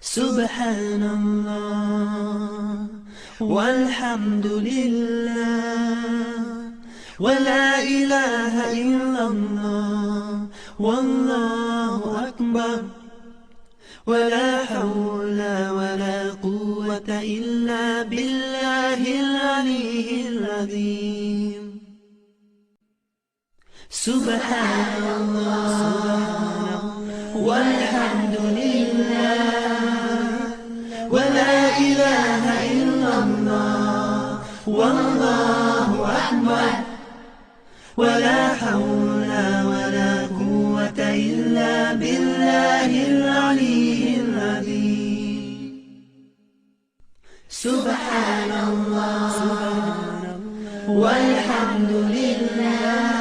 سبحان الله والحمد لله ولا إله إلا الله والله أكبر ولا حول ولا قوة إلا بالله العلي العظيم سبحان الله والحمد لله ولا إله إلا الله والله أكبر ولا حول ولا قوة إلا بالله العلي العظيم سبحان الله والحمد لله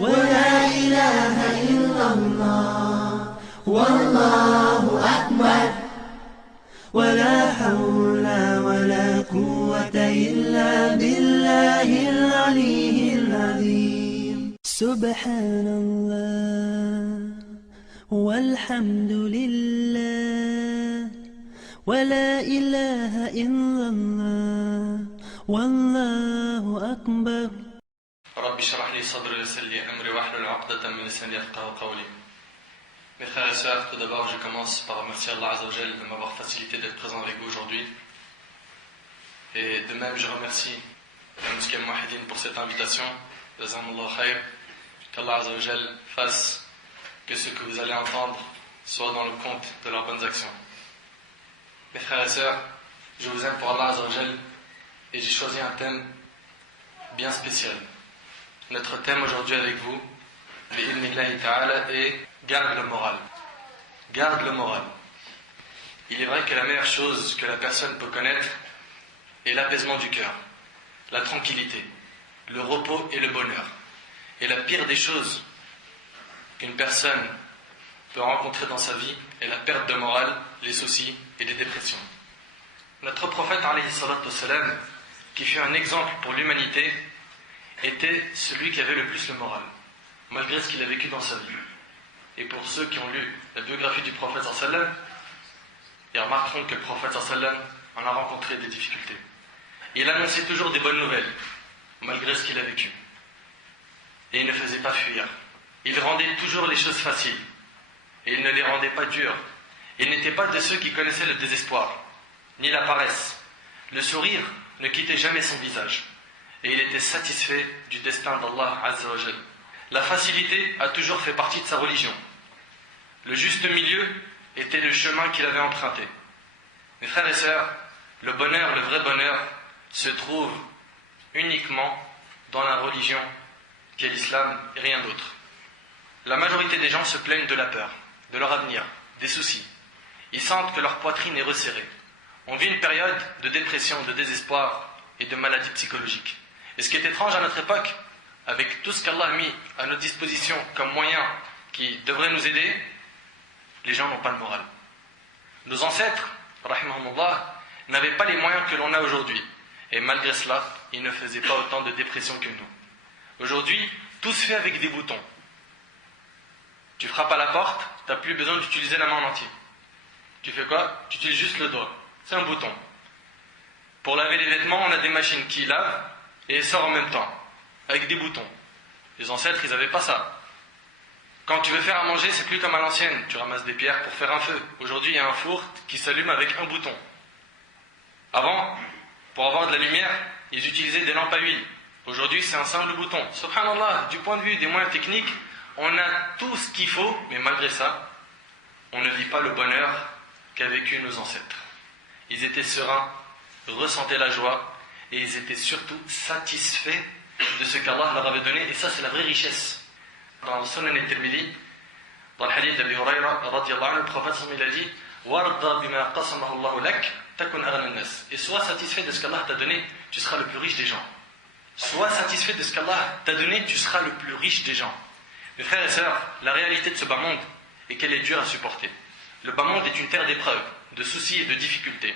ولا إله إلا الله والله أكبر ولا حول ولا قوة إلا بالله العلي العظيم سبحان الله والحمد لله ولا إله إلا الله والله أكبر رب اشرح لي صدري ويسر لي أمري واحلل عقدة من لساني يفقهوا قولي. Mes frères et sœurs, tout d'abord je commence par remercier Allah Azza wa Jal de m'avoir facilité d'être présent avec vous aujourd'hui. Et de même je remercie la Mosquée Al-Mouahidine pour cette invitation. Jazakumullah khair. Qu'Allah Azza wa Jal fasse que ce que vous allez entendre soit dans le compte de leurs bonnes actions. Mes frères et sœurs, je vous aime pour Allah Azza wa Jal et j'ai choisi un thème bien spécial. Notre thème aujourd'hui avec vous, bi'idhnillahi ta'ala, est garde le moral. Garde le moral. Il est vrai que la meilleure chose que la personne peut connaître est l'apaisement du cœur, la tranquillité, le repos et le bonheur. Et la pire des choses qu'une personne peut rencontrer dans sa vie est la perte de morale, les soucis et les dépressions. Notre prophète, alayhi salatu wassalam, qui fut un exemple pour l'humanité, était celui qui avait le plus le moral, malgré ce qu'il a vécu dans sa vie. Et pour ceux qui ont lu la biographie du prophète sallam, ils remarqueront que le prophète sallam en a rencontré des difficultés. Il annonçait toujours des bonnes nouvelles, malgré ce qu'il a vécu. Et il ne faisait pas fuir. Il rendait toujours les choses faciles. Et il ne les rendait pas dures. Il n'était pas de ceux qui connaissaient le désespoir, ni la paresse. Le sourire ne quittait jamais son visage. Et il était satisfait du destin d'Allah Azza wa Jal. La facilité a toujours fait partie de sa religion. Le juste milieu était le chemin qu'il avait emprunté. Mes frères et sœurs, le bonheur, le vrai bonheur, se trouve uniquement dans la religion qu'est l'islam et rien d'autre. La majorité des gens se plaignent de la peur, de leur avenir, des soucis. Ils sentent que leur poitrine est resserrée. On vit une période de dépression, de désespoir et de maladie psychologique. Et ce qui est étrange à notre époque, avec tout ce qu'Allah a mis à notre disposition comme moyen qui devrait nous aider, les gens n'ont pas le moral. Nos ancêtres, rahimahumullah, n'avaient pas les moyens que l'on a aujourd'hui. Et malgré cela, ils ne faisaient pas autant de dépression que nous. Aujourd'hui, tout se fait avec des boutons. Tu frappes à la porte, tu n'as plus besoin d'utiliser la main en entier. Tu fais quoi? Tu utilises juste le doigt. C'est un bouton. Pour laver les vêtements, on a des machines qui lavent et sortent en même temps, avec des boutons. Les ancêtres, ils n'avaient pas ça. Quand tu veux faire à manger, c'est plus comme à l'ancienne. Tu ramasses des pierres pour faire un feu. Aujourd'hui, il y a un four qui s'allume avec un bouton. Avant, pour avoir de la lumière, ils utilisaient des lampes à huile. Aujourd'hui, c'est un simple bouton. Subhanallah, du point de vue des moyens techniques, on a tout ce qu'il faut, mais malgré ça, on ne vit pas le bonheur qu'a vécu nos ancêtres. Ils étaient sereins, ressentaient la joie, et ils étaient surtout satisfaits de ce qu'Allah leur avait donné, et ça c'est la vraie richesse. Dans le Sunan al-Tirmidhi, dans le hadith d'Abi Huraira, le prophète il a dit Warda bima qasamahu Allahu lak, takun aghna an-nas. Et sois satisfait de ce qu'Allah t'a donné, tu seras le plus riche des gens. Sois satisfait de ce qu'Allah t'a donné, tu seras le plus riche des gens. Mes frères et sœurs, la réalité de ce bas monde est qu'elle est dure à supporter. Le bas monde est une terre d'épreuves, de soucis et de difficultés.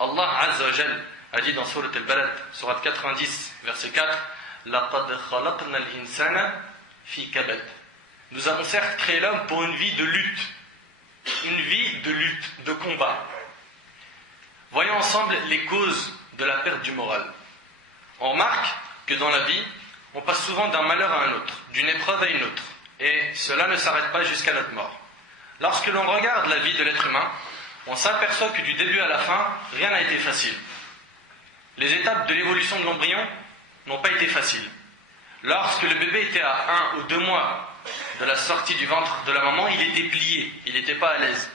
Allah Azza wa Jal a dit dans Surat Al-Balad, Surat 90, verset 4, Laqad khalaqna al-insana fi kabad. Nous avons certes créé l'homme pour une vie de lutte. Une vie de lutte. de combat. Voyons ensemble les causes de la perte du moral. On remarque que dans la vie, on passe souvent d'un malheur à un autre, d'une épreuve à une autre, et cela ne s'arrête pas jusqu'à notre mort. Lorsque l'on regarde la vie de l'être humain, on s'aperçoit que du début à la fin, rien n'a été facile. Les étapes de l'évolution de l'embryon n'ont pas été faciles. Lorsque le bébé était à 1 ou 2 mois de la sortie du ventre de la maman, il était plié, il n'était pas à l'aise.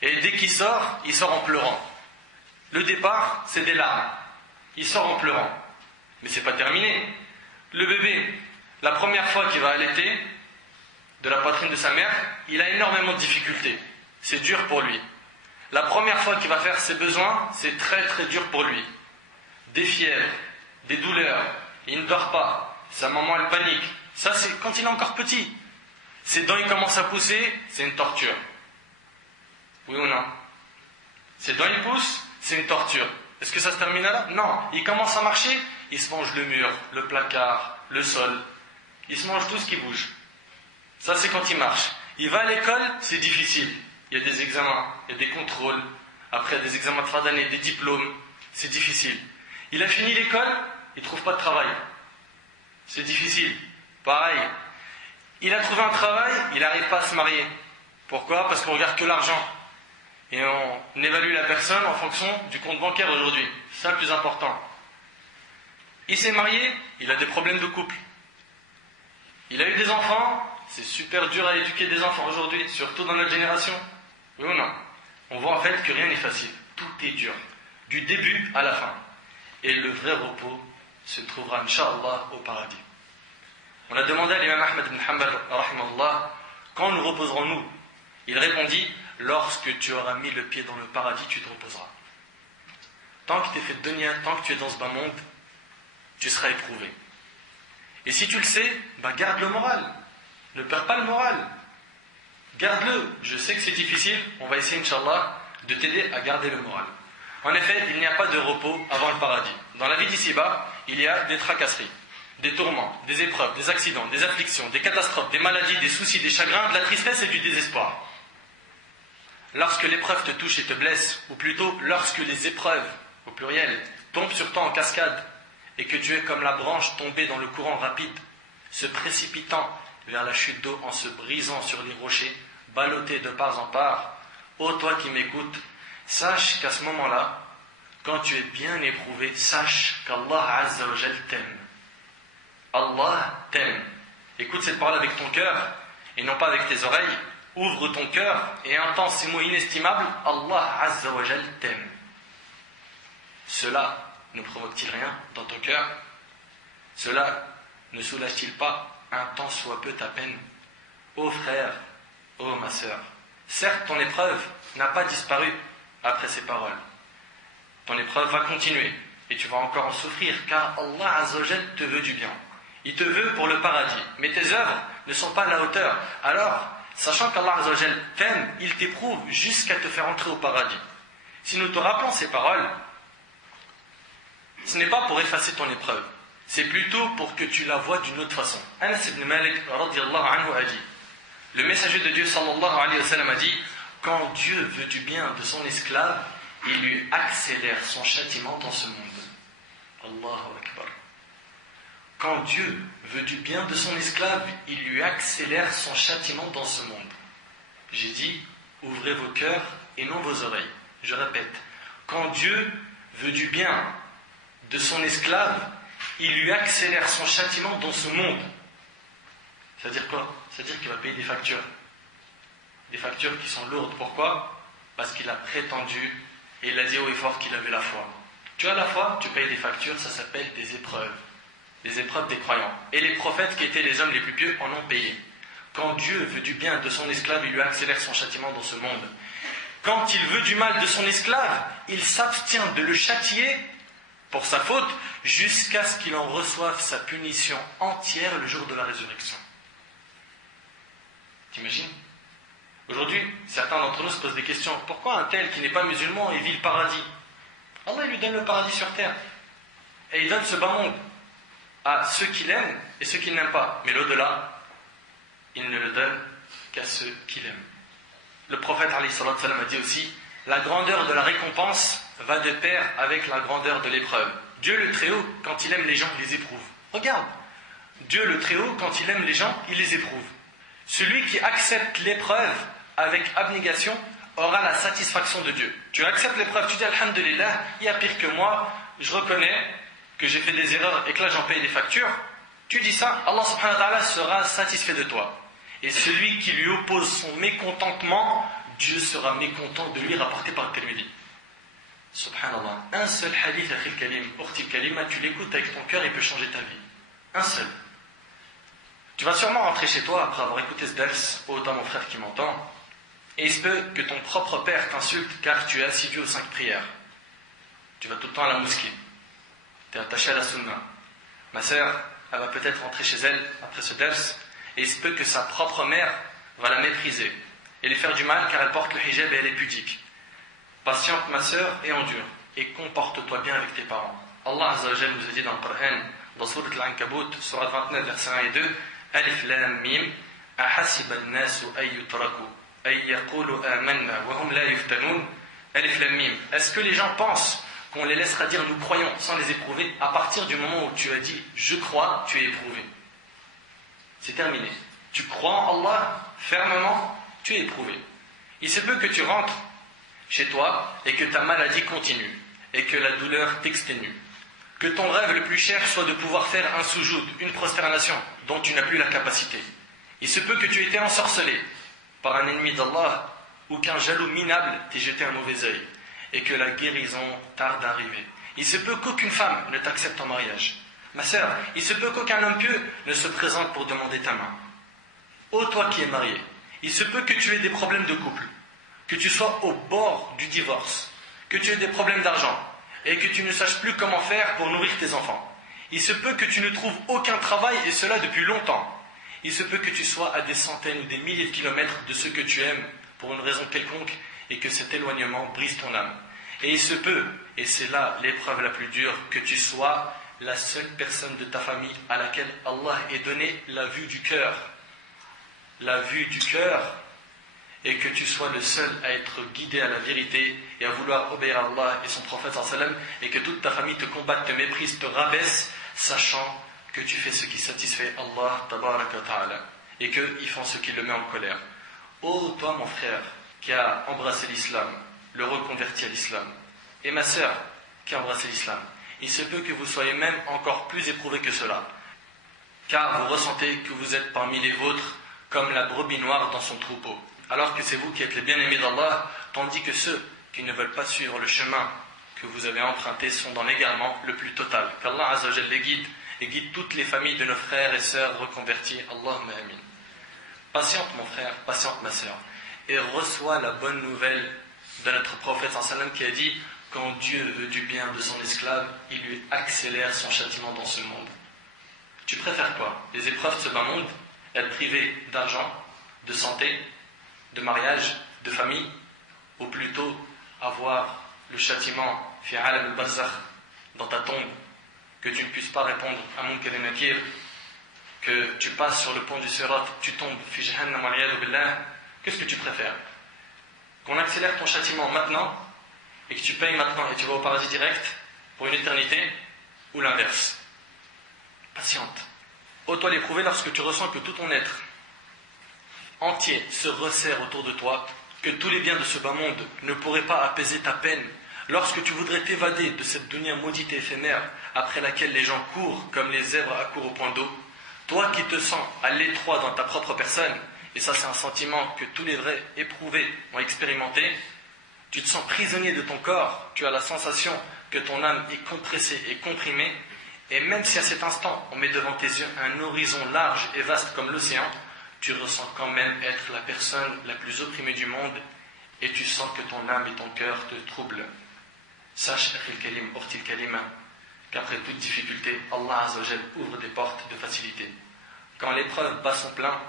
Et dès qu'il sort, il sort en pleurant. Le départ, c'est des larmes. Il sort en pleurant. Mais c'est pas terminé. Le bébé, la première fois qu'il va allaiter de la poitrine de sa mère, il a énormément de difficultés. C'est dur pour lui. La première fois qu'il va faire ses besoins, c'est très très dur pour lui. Des fièvres, des douleurs, il ne dort pas, sa maman elle panique. Ça c'est quand il est encore petit. Ses dents ils commencent à pousser, c'est une torture. Oui ou non? Ses dents ils poussent, c'est une torture. Est-ce que ça se termine là? Non. Il commence à marcher, il se mange le mur, le placard, le sol. Il se mange tout ce qui bouge. Ça c'est quand il marche. Il va à l'école, c'est difficile. Il y a des examens, il y a des contrôles. Après il y a des examens de fin d'année, des diplômes. C'est difficile. Il a fini l'école, il ne trouve pas de travail. C'est difficile. Pareil. Il a trouvé un travail, il n'arrive pas à se marier. Pourquoi? Parce qu'on regarde que l'argent. Et on évalue la personne en fonction du compte bancaire aujourd'hui. C'est ça le plus important. Il s'est marié, il a des problèmes de couple. Il a eu des enfants, c'est super dur à éduquer des enfants aujourd'hui, surtout dans notre génération. Oui ou non? On voit en fait que rien n'est facile. Tout est dur. Du début à la fin. Et le vrai repos se trouvera, Inch'Allah, au paradis. On a demandé à l'imam Ahmed ibn Hanbal, rahimahullah, quand nous reposerons-nous? Il répondit, lorsque tu auras mis le pied dans le paradis, tu te reposeras. Tant que tu es fait de dunya, tant que tu es dans ce bas monde, tu seras éprouvé. Et si tu le sais, garde le moral. Ne perds pas le moral. Garde-le. Je sais que c'est difficile, on va essayer, Inch'Allah, de t'aider à garder le moral. En effet, il n'y a pas de repos avant le paradis. Dans la vie d'ici-bas, il y a des tracasseries, des tourments, des épreuves, des accidents, des afflictions, des catastrophes, des maladies, des soucis, des chagrins, de la tristesse et du désespoir. Lorsque l'épreuve te touche et te blesse, ou plutôt lorsque les épreuves, au pluriel, tombent sur toi en cascade, et que tu es comme la branche tombée dans le courant rapide, se précipitant vers la chute d'eau en se brisant sur les rochers, ballotté de part en part, ô toi qui m'écoutes, sache qu'à ce moment-là, quand tu es bien éprouvé, sache qu'Allah Azza wa Jal t'aime. Allah t'aime. Écoute cette parole avec ton cœur, et non pas avec tes oreilles. Ouvre ton cœur et entends ces mots inestimables. Allah Azza wa Jal t'aime. Cela ne provoque-t-il rien dans ton cœur? Cela ne soulage-t-il pas un tant soit peu ta peine? Ô frère, ô ma sœur, certes ton épreuve n'a pas disparu après ces paroles. Ton épreuve va continuer et tu vas encore en souffrir car Allah Azza wa Jal te veut du bien. Il te veut pour le paradis, mais tes œuvres ne sont pas à la hauteur. Alors, sachant qu'Allah Azza wa Jal t'aime, il t'éprouve jusqu'à te faire entrer au paradis. Si nous te rappelons ces paroles, ce n'est pas pour effacer ton épreuve, c'est plutôt pour que tu la vois d'une autre façon. Anas ibn Malik radiyallahu anhu a dit, le messager de Dieu sallallahu alayhi wa sallam a dit, quand Dieu veut du bien de son esclave, il lui accélère son châtiment dans ce monde. Allahu Akbar. Quand Dieu veut du bien de son esclave, il lui accélère son châtiment dans ce monde. J'ai dit, ouvrez vos cœurs et non vos oreilles. Je répète, quand Dieu veut du bien de son esclave, il lui accélère son châtiment dans ce monde. C'est-à-dire quoi? C'est-à-dire qu'il va payer des factures. Des factures qui sont lourdes. Pourquoi? Parce qu'il a prétendu et il a dit haut et fort qu'il avait la foi. Tu as la foi, tu payes des factures, ça s'appelle des épreuves. Les épreuves des croyants. Et les prophètes qui étaient les hommes les plus pieux en ont payé. Quand Dieu veut du bien de son esclave, il lui accélère son châtiment dans ce monde. Quand il veut du mal de son esclave, il s'abstient de le châtier pour sa faute jusqu'à ce qu'il en reçoive sa punition entière le jour de la résurrection. T'imagines? Aujourd'hui, certains d'entre nous se posent des questions. Pourquoi un tel qui n'est pas musulman, il vit le paradis? Allah lui donne le paradis sur terre. Et il donne ce bas monde à ceux qui l'aiment et ceux qui ne l'aiment pas. Mais l'au-delà, il ne le donne qu'à ceux qui l'aiment. Le prophète alayhi salatu salam a dit aussi, la grandeur de la récompense va de pair avec la grandeur de l'épreuve. Dieu le Très-Haut, quand il aime les gens, il les éprouve. Regarde, Dieu le Très-Haut, quand il aime les gens, il les éprouve. Celui qui accepte l'épreuve avec abnégation aura la satisfaction de Dieu. Tu acceptes l'épreuve, tu dis Alhamdulillah, il y a pire que moi, je reconnais que j'ai fait des erreurs et que là j'en paye des factures. Tu dis ça, Allah subhanahu wa ta'ala sera satisfait de toi. Et celui qui lui oppose son mécontentement, Dieu sera mécontent de lui, rapporté par Tirmidhi. Subhanallah. Un seul hadith, akhil kalim, urtil kalima, tu l'écoutes avec ton cœur, il peut changer ta vie. Un seul. Tu vas sûrement rentrer chez toi après avoir écouté ce dals, autant mon frère qui m'entend, et il se peut que ton propre père t'insulte car tu es assidu aux 5 prières. Tu vas tout le temps à la mosquée. Tu es attaché à la sunna. Ma sœur, elle va peut-être rentrer chez elle après ce dals, et il se peut que sa propre mère va la mépriser et lui faire du mal car elle porte le hijab et elle est pudique. Patiente ma sœur et endure, et comporte-toi bien avec tes parents. Allah Azza wa Jal nous a dit dans le Coran, dans Surat Al-Ankabut, Surat 29, versets 1 et 2, Alif Lam Mim, Ahasiba an-nasu ay yutraku, ay yaqulu amanna, wa hum la yuftanoun. Alif Lam Mim. Est-ce que les gens pensent qu'on les laissera dire nous croyons sans les éprouver? À partir du moment où tu as dit je crois, tu es éprouvé. C'est terminé. Tu crois en Allah fermement, tu es éprouvé. Il se peut que tu rentres chez toi et que ta maladie continue et que la douleur t'exténue. Que ton rêve le plus cher soit de pouvoir faire un soujoud, une prosternation dont tu n'as plus la capacité. Il se peut que tu aies été ensorcelé par un ennemi d'Allah ou qu'un jaloux minable t'ait jeté un mauvais œil et que la guérison tarde à arriver. Il se peut qu'aucune femme ne t'accepte en mariage. Ma sœur, il se peut qu'aucun homme pieux ne se présente pour demander ta main. Ô toi qui es marié, il se peut que tu aies des problèmes de couple, que tu sois au bord du divorce, que tu aies des problèmes d'argent et que tu ne saches plus comment faire pour nourrir tes enfants. Il se peut que tu ne trouves aucun travail et cela depuis longtemps. Il se peut que tu sois à des centaines ou des milliers de kilomètres de ce que tu aimes pour une raison quelconque et que cet éloignement brise ton âme. Et il se peut, et c'est là l'épreuve la plus dure, que tu sois la seule personne de ta famille à laquelle Allah ait donné la vue du cœur. La vue du cœur, et que tu sois le seul à être guidé à la vérité et à vouloir obéir à Allah et son prophète sallam, et que toute ta famille te combatte, te méprise, te rabaisse, sachant que tu fais ce qui satisfait Allah tabaraka wa ta'ala et qu'ils font ce qui le met en colère. Ô toi mon frère qui a embrassé l'islam, le reconverti à l'islam, et ma sœur qui a embrassé l'islam, il se peut que vous soyez même encore plus éprouvés que cela, car vous ressentez que vous êtes parmi les vôtres comme la brebis noire dans son troupeau, alors que c'est vous qui êtes les bien-aimés d'Allah, tandis que ceux qui ne veulent pas suivre le chemin que vous avez emprunté sont dans l'égarement le plus total. Qu'Allah Azza wa Jal les guide et guide toutes les familles de nos frères et sœurs reconvertis. Allahumma amin. Patiente mon frère, patiente ma sœur, et reçois la bonne nouvelle de notre prophète sallam qui a dit: quand Dieu veut du bien de son esclave, il lui accélère son châtiment dans ce monde. Tu préfères quoi? Les épreuves de ce bas monde, être privé d'argent, de santé, de mariage, de famille, ou plutôt avoir le châtiment fi alam al-barzakh, dans ta tombe, que tu ne puisses pas répondre à Munkar et Nakir, que tu passes sur le pont du Sirat, tu tombes fi jahannam wal iyadu billah. Qu'est-ce que tu préfères? Qu'on accélère ton châtiment maintenant et que tu payes maintenant et tu vas au paradis direct pour une éternité, ou l'inverse? Patiente. Ô toi l'éprouvé, lorsque tu ressens que tout ton être entier se resserre autour de toi, que tous les biens de ce bas monde ne pourraient pas apaiser ta peine, lorsque tu voudrais t'évader de cette dunya maudite et éphémère après laquelle les gens courent comme les zèbres accourent au point d'eau, toi qui te sens à l'étroit dans ta propre personne, et ça c'est un sentiment que tous les vrais éprouvés ont expérimenté, tu te sens prisonnier de ton corps, tu as la sensation que ton âme est compressée et comprimée, et même si à cet instant on met devant tes yeux un horizon large et vaste comme l'océan, tu ressens quand même être la personne la plus opprimée du monde et tu sens que ton âme et ton cœur te troublent. Sache, akhil kalim, urtil kalima, qu'après toute difficulté, Allah Azza wa Jal ouvre des portes de facilité. Quand l'épreuve bat son plein,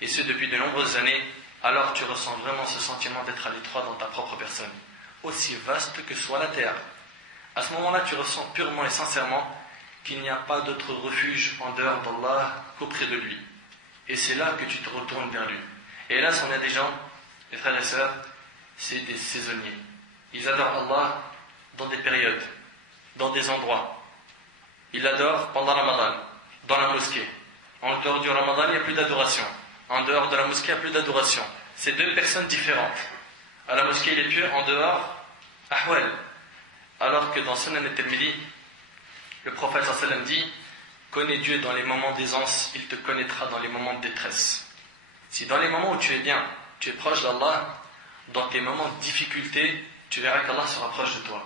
et ce depuis de nombreuses années, alors tu ressens vraiment ce sentiment d'être à l'étroit dans ta propre personne, aussi vaste que soit la terre. À ce moment-là, tu ressens purement et sincèrement qu'il n'y a pas d'autre refuge en dehors d'Allah qu'auprès de lui. Et c'est là que tu te retournes vers lui. Et là, on a des gens, les frères et sœurs, c'est des saisonniers. ils adorent Allah dans des périodes, dans des endroits. Ils l'adorent pendant Ramadan, dans la mosquée. En dehors du Ramadan, il n'y a plus d'adoration. En dehors de la mosquée, il n'y a plus d'adoration. C'est deux personnes différentes. À la mosquée, il est pieux, en dehors, ahwal. Alors que dans Sunan al-Tirmidhi, le prophète sallallahu alayhi wa sallam dit: connais Dieu dans les moments d'aisance, il te connaîtra dans les moments de détresse. Si dans les moments où tu es bien, tu es proche d'Allah, dans tes moments de difficulté, tu verras qu'Allah se rapproche de toi.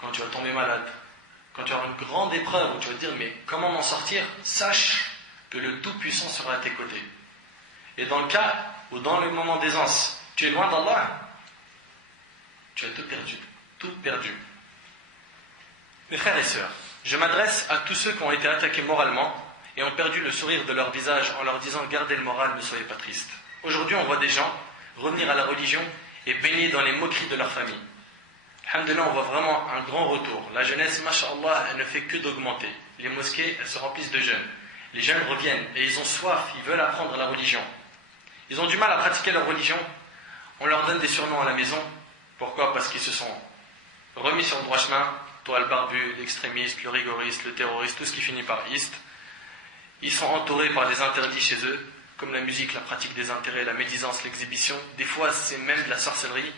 Quand tu vas tomber malade, quand tu auras une grande épreuve où tu vas te dire mais comment m'en sortir, sache que le Tout-Puissant sera à tes côtés. Et dans le cas où dans le moment d'aisance, tu es loin d'Allah, tu as tout perdu. Tout perdu. Mes frères et sœurs, je m'adresse à tous ceux qui ont été attaqués moralement et ont perdu le sourire de leur visage en leur disant: gardez le moral, ne soyez pas tristes. Aujourd'hui, on voit des gens revenir à la religion et baigner dans les moqueries de leur famille. Alhamdulillah, on voit vraiment un grand retour. La jeunesse, masha'Allah, elle ne fait que d'augmenter. Les mosquées, elles se remplissent de jeunes. Les jeunes reviennent et ils ont soif, ils veulent apprendre la religion. Ils ont du mal à pratiquer leur religion. On leur donne des surnoms à la maison. Pourquoi? Parce qu'ils se sont remis sur le droit chemin. Toi le barbu, l'extrémiste, le rigoriste, le terroriste, tout ce qui finit par iste. Ils sont entourés par des interdits chez eux, comme la musique, la pratique des intérêts, la médisance, l'exhibition. Des fois, c'est même de la sorcellerie.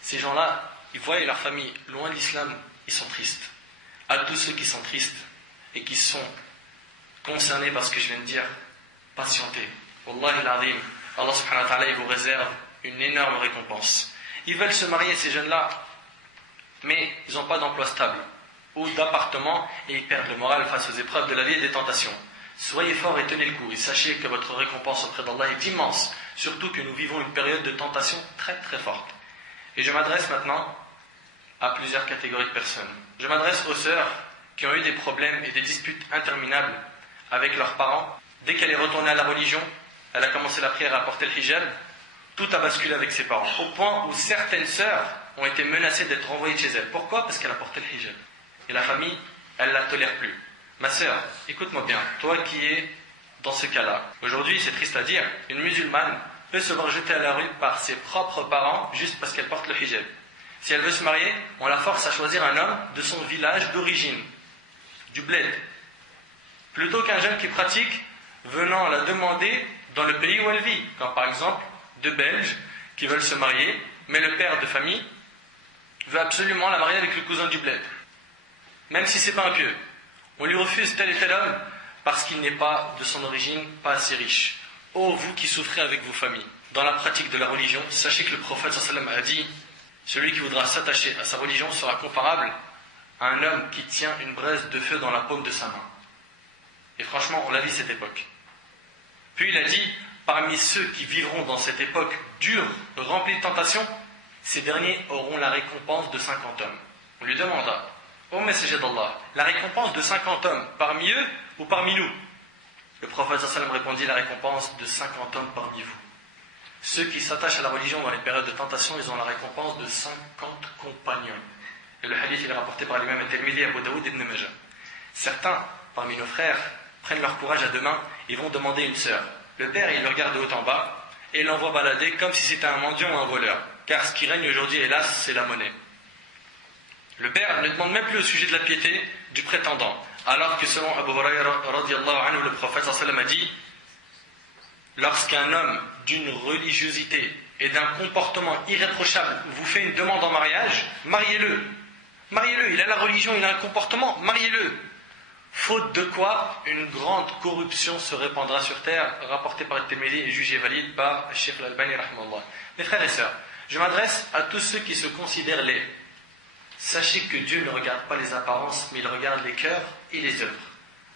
Ces gens-là, ils voient leur famille loin de l'islam, ils sont tristes. À tous ceux qui sont tristes et qui sont concernés par ce que je viens de dire, patientez. Wallahi al-azim, Allah subhanahu wa ta'ala, il vous réserve une énorme récompense. Ils veulent se marier, ces jeunes-là, mais ils n'ont pas d'emploi stable ou d'appartement et ils perdent le moral face aux épreuves de la vie et des tentations. Soyez forts et tenez le coup et sachez que votre récompense auprès d'Allah est immense, surtout que nous vivons une période de tentation très très forte. Et je m'adresse maintenant à plusieurs catégories de personnes. Je m'adresse aux sœurs qui ont eu des problèmes et des disputes interminables avec leurs parents. Dès qu'elle est retournée à la religion, elle a commencé la prière à porter le hijab, tout a basculé avec ses parents, au point où certaines sœurs ont été menacées d'être renvoyées de chez elles. Pourquoi? Parce qu'elle a porté le hijab. Et la famille, elle ne la tolère plus. Ma sœur, écoute-moi bien, toi qui es dans ce cas-là. Aujourd'hui, c'est triste à dire, une musulmane peut se voir jeter à la rue par ses propres parents juste parce qu'elle porte le hijab. Si elle veut se marier, on la force à choisir un homme de son village d'origine, du bled. Plutôt qu'un jeune qui pratique venant la demander dans le pays où elle vit. Comme par exemple, deux Belges qui veulent se marier, mais le père de famille veut absolument la marier avec le cousin du bled. Même si c'est pas un pieux. On lui refuse tel et tel homme parce qu'il n'est pas de son origine, pas assez riche. Ô vous qui souffrez avec vos familles, dans la pratique de la religion, sachez que le prophète sallallahu alayhi wa sallam a dit: celui qui voudra s'attacher à sa religion sera comparable à un homme qui tient une braise de feu dans la paume de sa main. Et franchement, on l'a vu cette époque. Puis il a dit: parmi ceux qui vivront dans cette époque dure, remplie de tentations, ces derniers auront la récompense de 50 hommes. On lui demanda: ô messager d'Allah, la récompense de 50 hommes, parmi eux ou parmi nous? Le prophète sallallahu alayhi wa sallam répondit: la récompense de 50 hommes parmi vous. Ceux qui s'attachent à la religion dans les périodes de tentation, ils ont la récompense de 50 compagnons. Et le hadith il est rapporté par l'imam al-Tirmidhi, Abu Daoud et Ibn Majah. Certains, parmi nos frères, prennent leur courage à deux mains et vont demander une sœur. Le père, il le regarde de haut en bas et l'envoie balader comme si c'était un mendiant ou un voleur. Car ce qui règne aujourd'hui, hélas, c'est la monnaie. Le père ne demande même plus au sujet de la piété du prétendant. Alors que selon Abu Huraira radiyallahu anhu, le prophète sallallahu alayhi wa sallam a dit: lorsqu'un homme d'une religiosité et d'un comportement irréprochable vous fait une demande en mariage, mariez-le. Mariez-le, il a la religion, il a un comportement, mariez-le. Faute de quoi, une grande corruption se répandra sur terre, rapportée par At-Tirmidhi et jugée valide par Cheikh Al-Albani rahimahullah. Mes frères et sœurs, je m'adresse à tous ceux qui se considèrent laids. Sachez que Dieu ne regarde pas les apparences, mais il regarde les cœurs et les œuvres.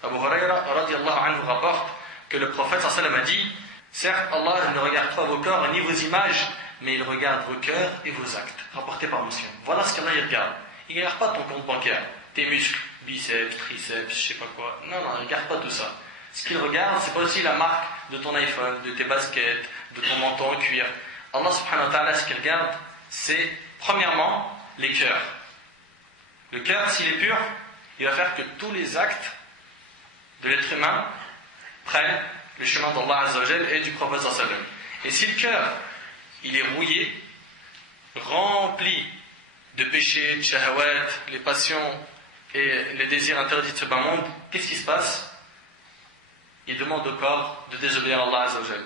Abu Huraira radiyallahu anhu rapporte que le prophète sallallahu alayhi wa sallam a dit: certes, Allah ne regarde pas vos corps ni vos images, mais il regarde vos cœurs et vos actes. Rapporté par Muslim. Voilà ce qu'Allah regarde. Il ne regarde pas ton compte bancaire, tes muscles, biceps, triceps, je sais pas quoi. Non, il ne regarde pas tout ça. Ce qu'il regarde, c'est pas aussi la marque de ton iPhone, de tes baskets, de ton manteau en cuir. Allah subhanahu wa ta'ala, ce qu'il regarde, c'est premièrement les cœurs. Le cœur, s'il est pur, il va faire que tous les actes de l'être humain prennent le chemin d'Allah Azza wa Jal et du prophète sallallahu alayhi wa sallam. Et si le cœur, il est rouillé, rempli de péchés, de shahawat, les passions et les désirs interdits de ce bas monde, qu'est-ce qui se passe? Il demande au corps de désobéir à Allah Azza wa Jal.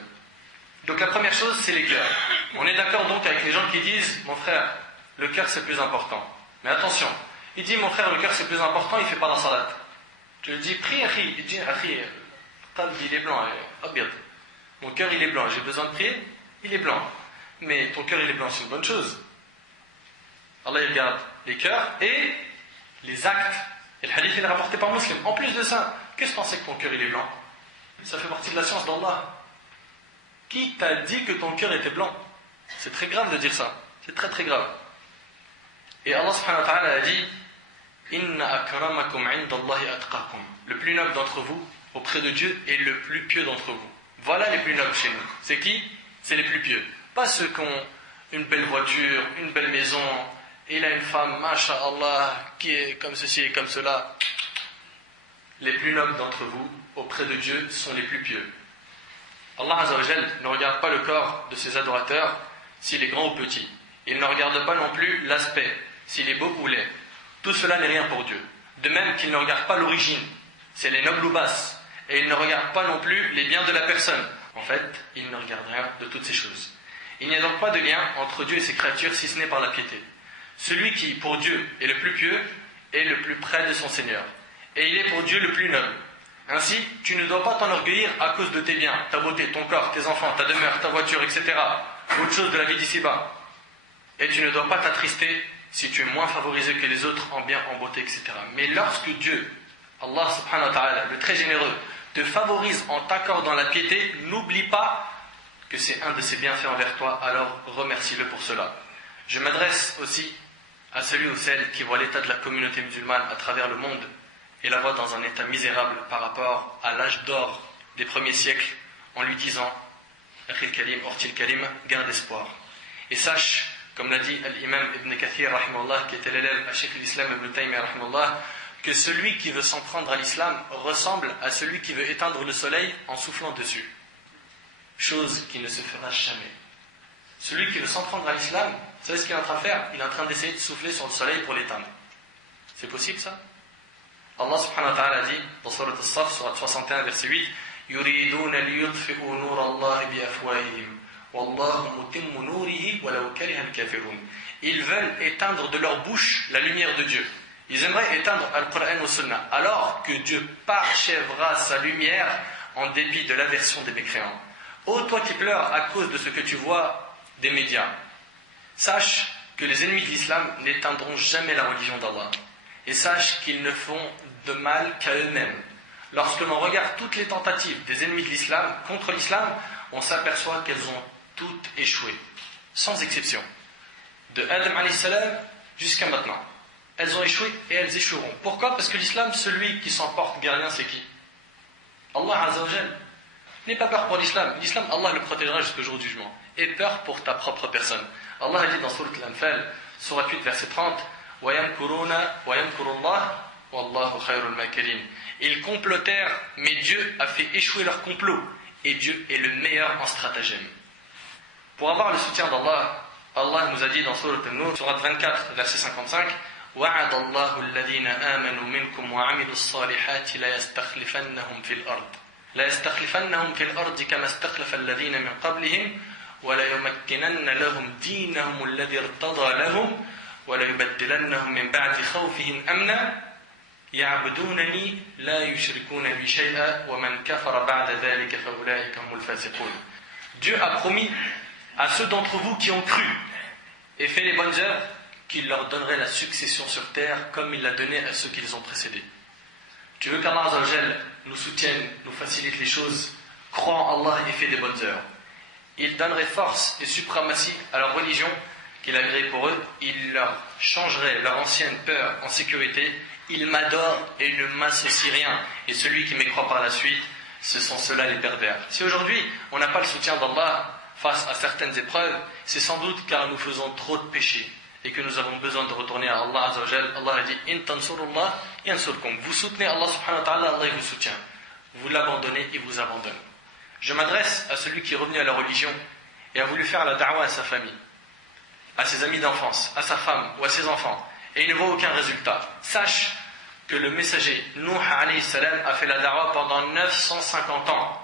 Donc la première chose, c'est les cœurs. On est d'accord donc avec les gens qui disent, mon frère, le cœur c'est plus important. Mais attention, il dit, mon frère, le cœur c'est plus important, il ne fait pas la salat. Je lui dis, prie, akhi. Il dit, akhi, il est blanc, abiyad. Mon cœur il est blanc, j'ai besoin de prier, il est blanc. Mais ton cœur il est blanc, c'est une bonne chose. Allah il regarde les cœurs et les actes. Et le hadith il est rapporté par Muslim. En plus de ça, qu'est-ce que tu pensais que ton cœur il est blanc? Ça fait partie de la science d'Allah. Qui t'a dit que ton cœur était blanc? C'est très grave de dire ça. C'est très très grave. Et Allah subhanahu wa ta'ala a dit, Inna akramakum indallahi atqakum. Le plus noble d'entre vous auprès de Dieu est le plus pieux d'entre vous. Voilà les plus nobles chez nous. C'est qui? C'est les plus pieux. Pas ceux qui ont une belle voiture, une belle maison, et il a une femme, masha'Allah, qui est comme ceci et comme cela. Les plus nobles d'entre vous auprès de Dieu sont les plus pieux. Allah Azza wa Jal ne regarde pas le corps de ses adorateurs s'il est grand ou petit. Il ne regarde pas non plus l'aspect, s'il est beau ou laid. Tout cela n'est rien pour Dieu. De même qu'il ne regarde pas l'origine, c'est les nobles ou basses. Et il ne regarde pas non plus les biens de la personne. En fait, il ne regarde rien de toutes ces choses. Il n'y a donc pas de lien entre Dieu et ses créatures si ce n'est par la piété. Celui qui, pour Dieu, est le plus pieux, est le plus près de son Seigneur. Et il est pour Dieu le plus noble. Ainsi, tu ne dois pas t'enorgueillir à cause de tes biens, ta beauté, ton corps, tes enfants, ta demeure, ta voiture, etc. Autre chose de la vie d'ici-bas. Et tu ne dois pas t'attrister si tu es moins favorisé que les autres en bien, en beauté, etc. Mais lorsque Dieu, Allah subhanahu wa ta'ala, le très généreux, te favorise en t'accordant la piété, n'oublie pas que c'est un de ses bienfaits envers toi, alors remercie-le pour cela. Je m'adresse aussi à celui ou celle qui voit l'état de la communauté musulmane à travers le monde et la voit dans un état misérable par rapport à l'âge d'or des premiers siècles, en lui disant Akhil Karim, Ortil Karim, garde espoir. Et sache, comme l'a dit l'imam Ibn Kathir, qui était l'élève à Cheikh l'Islam Ibn Taymiyyah, que celui qui veut s'en prendre à l'islam ressemble à celui qui veut éteindre le soleil en soufflant dessus. Chose qui ne se fera jamais. Celui qui veut s'en prendre à l'islam, vous savez ce qu'il est en train de faire? Il est en train d'essayer de souffler sur le soleil pour l'éteindre. C'est possible ça? Allah subhanahu wa ta'ala dit dans Surat As-Saf, Surat 61, verset 8, يُرِيدُونَ لِيُطْفِئُوا نُورَ اللَّهِ بِأَفْوَاهِهِمْ وَاللَّهُ مُتِمُّ نُورِهِ وَلَوْ كَرِهَ الْكَافِرُونَ. Ils veulent éteindre de leur bouche la lumière de Dieu. Ils aimeraient éteindre Al-Qur'an ou Sunnah, alors que Dieu parchèvera sa lumière en dépit de l'aversion des mécréants. Ô toi qui pleures à cause de ce que tu vois des médias, sache que les ennemis de l'islam n'éteindront jamais la religion d'Allah. Et sache qu'ils ne font de mal qu'à eux-mêmes. Lorsque l'on regarde toutes les tentatives des ennemis de l'islam contre l'islam, on s'aperçoit qu'elles ont toutes échoué, sans exception. De Adam alayhi salam jusqu'à maintenant. Elles ont échoué et elles échoueront. Pourquoi? Parce que l'islam, celui qui s'en porte gardien, c'est qui? Allah Azza wa Jal. N'aie pas peur pour l'islam. L'islam, Allah le protégera jusqu'au jour du jugement. Aie peur pour ta propre personne. Allah a dit dans Surat Al-Anfal, Surat 8, verset 30, وَيَمْكُرُونَ وَيَمْكُرُ اللَّهُ وَاللَّهُ خَيْرُ الْمَاكِرِينَ. Ils complotèrent, mais Dieu a fait échouer leur complot. Et Dieu est le meilleur en stratagème. Pour avoir le soutien d'Allah, Allah nous a dit dans Surat An-Nur, Surat 24, verset 55, وَعَدَ اللَّهُ الَّذِينَ آمَنُوا مِنْكُمْ وَعَمِلُوا الصَّالِحَاتِ لَيَسْتَخْلِفَنَّهُمْ فِي الْأَرْضِ كَمَا اسْتَخْلَفَ الَّذِينَ مِنْ قَبْلِهِمْ وَلَيُمَكِّنَنَّ لَهُمْ دِينَهُمُ الَّذِي ارْتَضَى لَهُمْ وَلَيُبَدِّلَنَّهُم مِّن بَعْدِ خَوْفِهِمْ أَمْنًا يَعْبُدُونَنِي لَا يُشْرِكُونَ بِي شَيْئًا وَمَنْ كَفَرَ بَعْدَ ذَلِكَ فَأُولَٰئِكَ هُمُ الْفَاسِقُونَ. Dieu a promis à ceux d'entre vous qui ont cru et fait les bonnes œuvres qu'il leur donnerait la succession sur terre comme il l'a donné à ceux qui les ont précédés. Tu veux qu'Allah Azza wa Jal nous soutienne, nous facilite les choses, crois en Allah et fais des bonnes œuvres. Il donnerait force et suprématie à leur religion qu'il a créée pour eux, il leur changerait leur ancienne peur en sécurité, ils m'adorent et ne m'associent rien, et celui qui m'écroit par la suite, ce sont ceux-là les pervers. Si aujourd'hui on n'a pas le soutien d'Allah face à certaines épreuves, c'est sans doute car nous faisons trop de péchés et que nous avons besoin de retourner à Allah Azza wa Jal. Allah a dit In tansurullah yansurkum. Vous soutenez Allah subhanahu wa ta'ala, Allah vous soutient. Vous l'abandonnez, il vous abandonne. Je m'adresse à celui qui est revenu à la religion et a voulu faire la da'wa à sa famille, à ses amis d'enfance, à sa femme ou à ses enfants, et il ne voit aucun résultat, sache que le messager Nuh alayhi salam a fait la da'wah pendant 950 ans.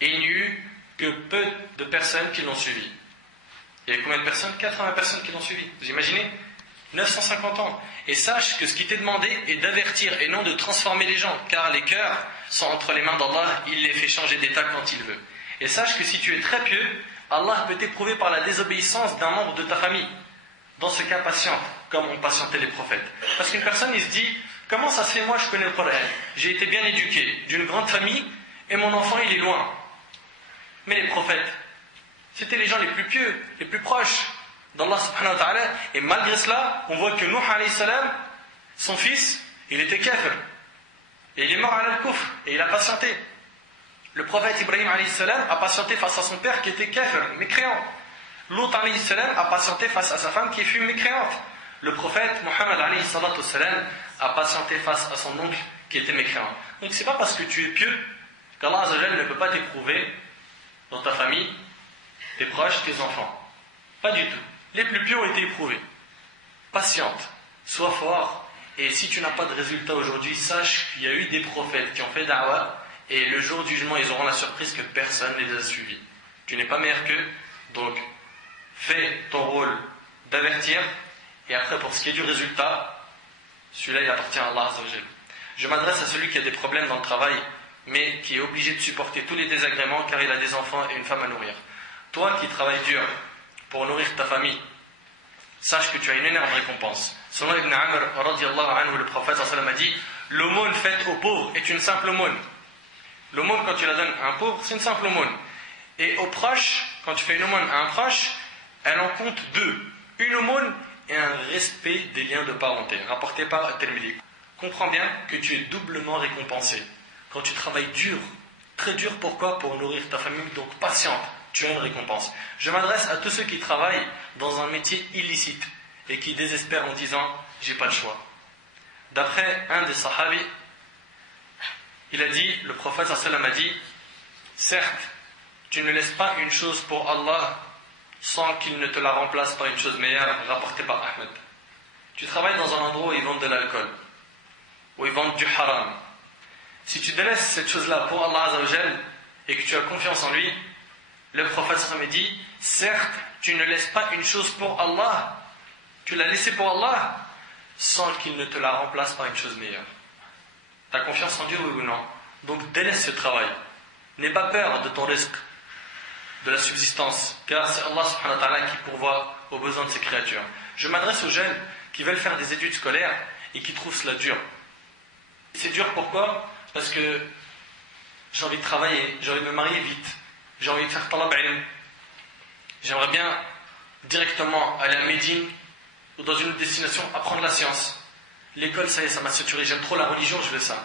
Et il n'y eut que peu de personnes qui l'ont suivi. Il y a combien de personnes? 80 personnes qui l'ont suivi. Vous imaginez? 950 ans. Et sache que ce qui t'est demandé est d'avertir et non de transformer les gens, car les cœurs sont entre les mains d'Allah, il les fait changer d'état quand il veut. Et sache que si tu es très pieux, Allah peut t'éprouver par la désobéissance d'un membre de ta famille. Dans ce cas, patiente, comme ont patienté les prophètes. Parce qu'une personne, il se dit, comment ça se fait, moi je connais le Coran, j'ai été bien éduqué, d'une grande famille, et mon enfant il est loin. Mais les prophètes, c'était les gens les plus pieux, les plus proches d'Allah subhanahu wa ta'ala, et malgré cela, on voit que Nuh alayhi salam, son fils, il était kafir, et il est mort à al-kufr, et il a patienté. Le prophète Ibrahim alayhi salam a patienté face à son père qui était kafir, mécréant. Lut alayhi salam a patienté face à sa femme qui fut mécréante. Le prophète Muhammad alayhi salatu salam a patienté face à son oncle qui était mécréant. Donc c'est pas parce que tu es pieux qu'Allah Azza wa Jalla ne peut pas t'éprouver dans ta famille, tes proches, tes enfants. Pas du tout. Les plus pieux ont été éprouvés. Patiente, sois fort, et si tu n'as pas de résultat aujourd'hui, sache qu'il y a eu des prophètes qui ont fait da'wah, et le jour du jugement, ils auront la surprise que personne ne les a suivis. Tu n'es pas meilleur qu'eux, donc fais ton rôle d'avertir, et après pour ce qui est du résultat, celui-là il appartient à Allah Azza wa Jalla. Je m'adresse à celui qui a des problèmes dans le travail, mais qui est obligé de supporter tous les désagréments car il a des enfants et une femme à nourrir. Toi qui travailles dur pour nourrir ta famille, sache que tu as une énorme récompense. Selon Ibn Amr, radiyallahu anhu, le prophète sallallahu alayhi wa sallam a dit, l'aumône faite aux pauvres est une simple aumône. L'aumône, quand tu la donnes à un pauvre, c'est une simple aumône. Et aux proches, quand tu fais une aumône à un proche, elle en compte deux. Une aumône et un respect des liens de parenté, rapporté par At-Tirmidhi. Comprends bien que tu es doublement récompensé. Quand tu travailles dur, très dur, pourquoi? Pour nourrir ta famille, donc patiente, tu as une récompense. Je m'adresse à tous ceux qui travaillent dans un métier illicite et qui désespèrent en disant « j'ai pas le choix ». D'après un des sahabis, il a dit, le prophète sallallahu alayhi wa sallam a dit, certes, tu ne laisses pas une chose pour Allah sans qu'il ne te la remplace par une chose meilleure, rapportée par Ahmed. Tu travailles dans un endroit où ils vendent de l'alcool, où ils vendent du haram. Si tu délaisses cette chose-là pour Allah Azza wa Jal et que tu as confiance en lui, le prophète sallallahu alayhi wa sallam dit, certes, tu ne laisses pas une chose pour Allah, tu l'as laissée pour Allah sans qu'il ne te la remplace par une chose meilleure. Tu as confiance en Dieu, oui ou non? Donc délaisse ce travail. N'aie pas peur de ton risque, de la subsistance, car c'est Allah subhanahu wa ta'ala qui pourvoit aux besoins de ses créatures. Je m'adresse aux jeunes qui veulent faire des études scolaires et qui trouvent cela dur. C'est dur pourquoi? Parce que j'ai envie de travailler, j'ai envie de me marier vite, j'ai envie de faire talab ilm. J'aimerais bien directement aller à Médine ou dans une autre destination apprendre la science. L'école, ça y est, ça m'a saturé, j'aime trop la religion, je veux ça.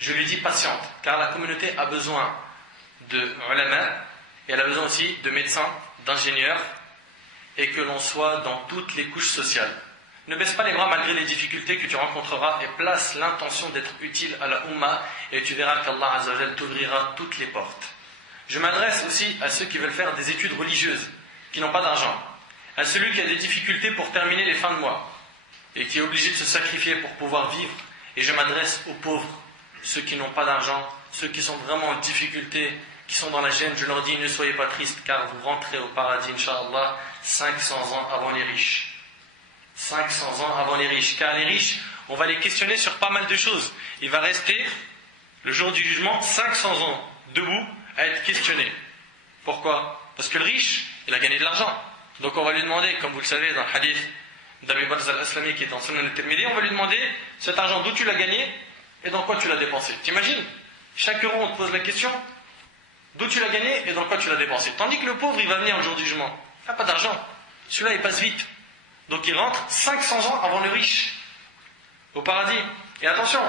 Je lui dis patiente, car la communauté a besoin de ulama, et elle a besoin aussi de médecins, d'ingénieurs, et que l'on soit dans toutes les couches sociales. Ne baisse pas les bras malgré les difficultés que tu rencontreras, et place l'intention d'être utile à la Ummah, et tu verras qu'Allah Azza wa Jal t'ouvrira toutes les portes. Je m'adresse aussi à ceux qui veulent faire des études religieuses, qui n'ont pas d'argent, à celui qui a des difficultés pour terminer les fins de mois, et qui est obligé de se sacrifier pour pouvoir vivre, et je m'adresse aux pauvres, ceux qui n'ont pas d'argent, ceux qui sont vraiment en difficulté, qui sont dans la gêne, je leur dis ne soyez pas tristes car vous rentrez au paradis, Inch'Allah, 500 ans avant les riches. 500 ans avant les riches, car les riches, on va les questionner sur pas mal de choses. Il va rester, le jour du jugement, 500 ans debout à être questionné. Pourquoi? Parce que le riche, il a gagné de l'argent. Donc on va lui demander, comme vous le savez dans le hadith d'Abi Barz al-Aslami qui est en Sunan al-Tirmidhi, on va lui demander cet argent d'où tu l'as gagné et dans quoi tu l'as dépensé. T'imagines? Chaque euro on te pose la question d'où tu l'as gagné et dans quoi tu l'as dépensé. Tandis que le pauvre il va venir le jour du jugement, il n'a pas d'argent, celui-là il passe vite. Donc il rentre 500 ans avant le riche au paradis. Et attention,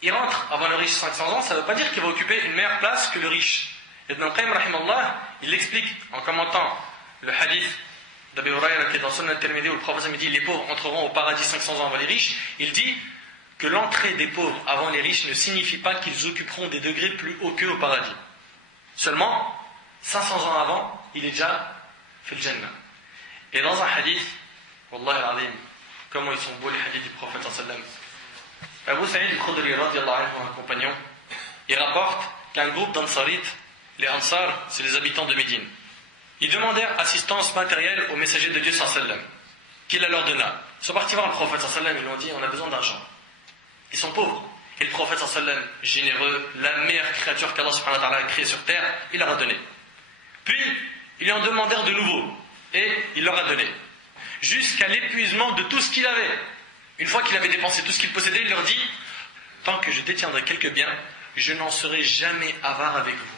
il rentre avant le riche 500 ans, ça ne veut pas dire qu'il va occuper une meilleure place que le riche. Ibn al-Qayyim rahimallah, il explique en commentant le hadith d'Abi Hurayra qui est dans Sunan al-Tirmidhi où le prophète dit les pauvres entreront au paradis 500 ans avant les riches. Il dit que l'entrée des pauvres avant les riches ne signifie pas qu'ils occuperont des degrés plus hauts qu'eux au paradis. Seulement, 500 ans avant, il est déjà fait le Jannah. Et dans un hadith, Wallah al-Azim, comment ils sont beaux les hadiths du prophète sallallahu Abu Sa'id al-Khudri radiyallahu anhu, un compagnon, il rapporte qu'un groupe d'Ansarites, les Ansar, c'est les habitants de Médine, ils demandèrent assistance matérielle au messager de Dieu sallallahu alayhi wa sallam, qu'il la leur donna. Ils sont partis voir le prophète sallallahu alayhi wa sallam, ils lui ont dit on a besoin d'argent. Ils sont pauvres. Et le prophète sallallahu alayhi wa sallam, généreux, la meilleure créature qu'Allah subhanahu wa ta'ala a créée sur terre, il leur a donné. Puis, ils lui en demandèrent de nouveau, et il leur a donné. Jusqu'à l'épuisement de tout ce qu'il avait. Une fois qu'il avait dépensé tout ce qu'il possédait, il leur dit tant que je détiendrai quelques biens, je n'en serai jamais avare avec vous.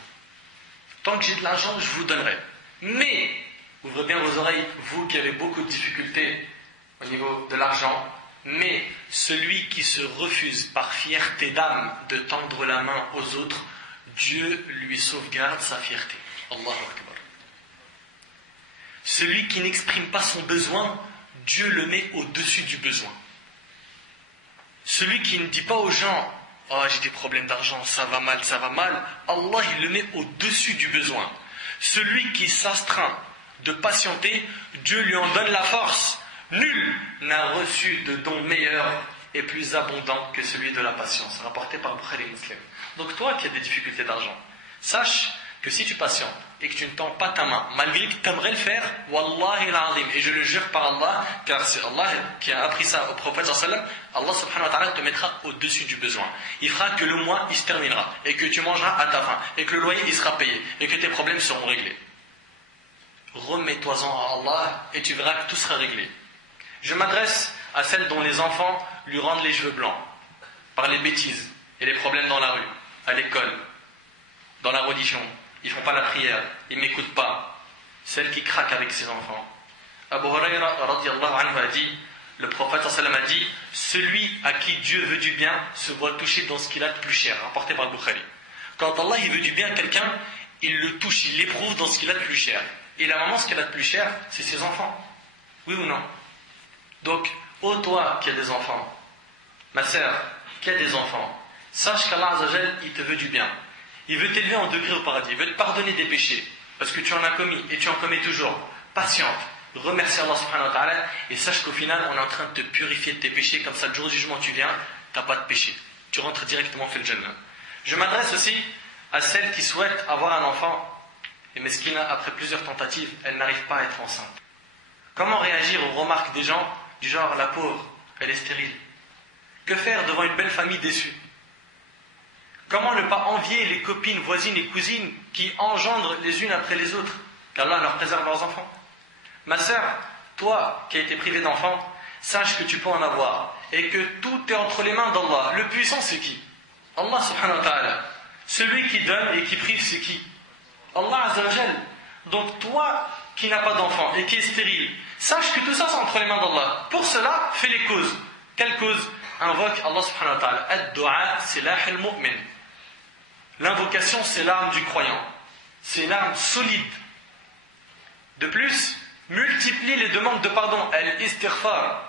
Tant que j'ai de l'argent, je vous donnerai. Mais, ouvrez bien vos oreilles, vous qui avez beaucoup de difficultés au niveau de l'argent, mais celui qui se refuse par fierté d'âme de tendre la main aux autres, Dieu lui sauvegarde sa fierté. Allahu Akbar. Celui qui n'exprime pas son besoin, Dieu le met au-dessus du besoin. Celui qui ne dit pas aux gens « Oh, j'ai des problèmes d'argent, ça va mal, Allah, il le met au-dessus du besoin. Celui qui s'astreint de patienter, Dieu lui en donne la force. Nul n'a reçu de don meilleur et plus abondant que celui de la patience. Rapporté par Bukhari et Muslim. Donc toi qui as des difficultés d'argent, sache que si tu patientes et que tu ne tends pas ta main, malgré que tu aimerais le faire, Wallahi al-Azim, et je le jure par Allah, car c'est Allah qui a appris ça au prophète sallallahu alayhi wa sallam, Allah subhanahu wa ta'ala te mettra au-dessus du besoin. Il fera que le mois il se terminera, et que tu mangeras à ta faim, et que le loyer il sera payé, et que tes problèmes seront réglés. Remets-toi-en à Allah, et tu verras que tout sera réglé. Je m'adresse à celles dont les enfants lui rendent les cheveux blancs, par les bêtises et les problèmes dans la rue, à l'école, dans la religion. Ils ne font pas la prière, ils ne m'écoutent pas. Celle qui craque avec ses enfants. Abu Huraira radiyallahu anhu a dit, le prophète sallallahu alayhi wa sallam a dit, celui à qui Dieu veut du bien se voit touché dans ce qu'il a de plus cher, rapporté par le Bukhari. Quand Allah il veut du bien à quelqu'un, il le touche, il l'éprouve dans ce qu'il a de plus cher. Et la maman, ce qu'elle a de plus cher, c'est ses enfants. Oui ou non? Donc, ô toi qui as des enfants, ma sœur qui a des enfants, sache qu'Allah Azzawajal, il te veut du bien. Il veut t'élever en degré au paradis, il veut te pardonner des péchés, parce que tu en as commis et tu en commets toujours. Patiente, remercie Allah subhanahu wa ta'ala et sache qu'au final, on est en train de te purifier de tes péchés, comme ça le jour du jugement tu viens, tu n'as pas de péché. Tu rentres directement fil Jannah. Je m'adresse aussi à celles qui souhaitent avoir un enfant, et Meskina, après plusieurs tentatives, elle n'arrive pas à être enceinte. Comment réagir aux remarques des gens du genre, la pauvre, elle est stérile? Que faire devant une belle famille déçue? Comment ne pas envier les copines, voisines et cousines qui engendrent les unes après les autres, qu'Allah leur préserve leurs enfants? Ma sœur, toi qui as été privée d'enfants, sache que tu peux en avoir et que tout est entre les mains d'Allah. Le puissant c'est qui? Allah subhanahu wa ta'ala. Celui qui donne et qui prive c'est qui? Allah Azza wa Jal. Donc toi qui n'as pas d'enfant et qui est stérile, sache que tout ça c'est entre les mains d'Allah. Pour cela, fais les causes. Quelles causes? Invoque Allah subhanahu wa ta'ala. Ad-du'a silah al-mu'min. L'invocation, c'est l'arme du croyant. C'est une arme solide. De plus, multiplie les demandes de pardon. Al-istighfar.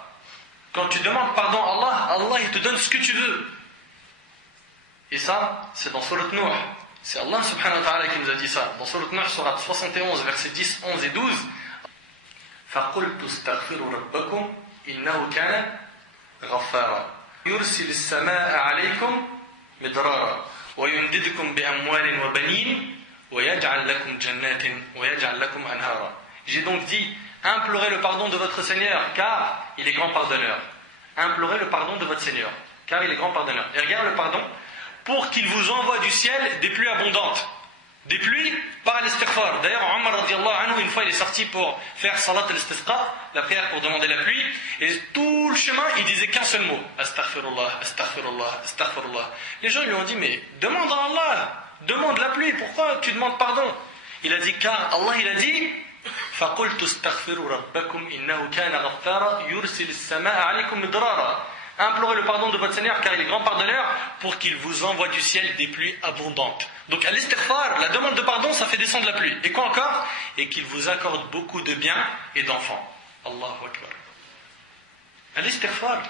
Quand tu demandes pardon à Allah, Allah il te donne ce que tu veux. Et ça, c'est dans Surat Nuh. C'est Allah subhanahu wa ta'ala qui nous a dit ça. Dans Surat Nuh, Surat 71, versets 10, 11 et 12. فَقُلْتُ اسْتَغْفِرُوا رَبَّكُمْ إِنَّهُ كَانَ غَفَّارًا يُرْسِلِ السَّمَاءَ عَلَيْكُمْ مِدْرَارًا وَيُمْدِدْكُمْ بِأَمْوَالٍ وَبَنِينَ وَيَجْعَلْ لَكُمْ جَنَّاتٍ وَيَجْعَلْ لَكُمْ أَنْهَارًا. J'ai donc dit, implorez le pardon de votre Seigneur, car il est grand pardonneur. Implorez le pardon de votre Seigneur, car il est grand pardonneur. Et regarde le pardon, pour qu'il vous envoie du ciel des pluies abondantes. Des pluies par l'istighfar. D'ailleurs, Omar radiallahu anhu, une fois il est sorti pour faire salat al-istisqa, la prière pour demander la pluie, et tout le chemin il disait qu'un seul mot, astaghfirullah, astaghfirullah, astaghfirullah. Les gens lui ont dit, mais demande à Allah, demande la pluie, pourquoi tu demandes pardon? Il a dit, car Allah il a dit, فَقُلْتُ اسْتَغْفِرُوا رَبَّكُمْ إِنَّهُ كَانَ غَفَّارًا يُرْسِلِ السَّمَاءَ عَلَيْكُمْ مِدْرَارًا. Implorez le pardon de votre Seigneur car il est grand pardonneur pour qu'il vous envoie du ciel des pluies abondantes. Donc à l'istighfar, la demande de pardon, ça fait descendre la pluie. Et quoi encore? Et qu'il vous accorde beaucoup de biens et d'enfants. Allahu Akbar. À l'istighfar,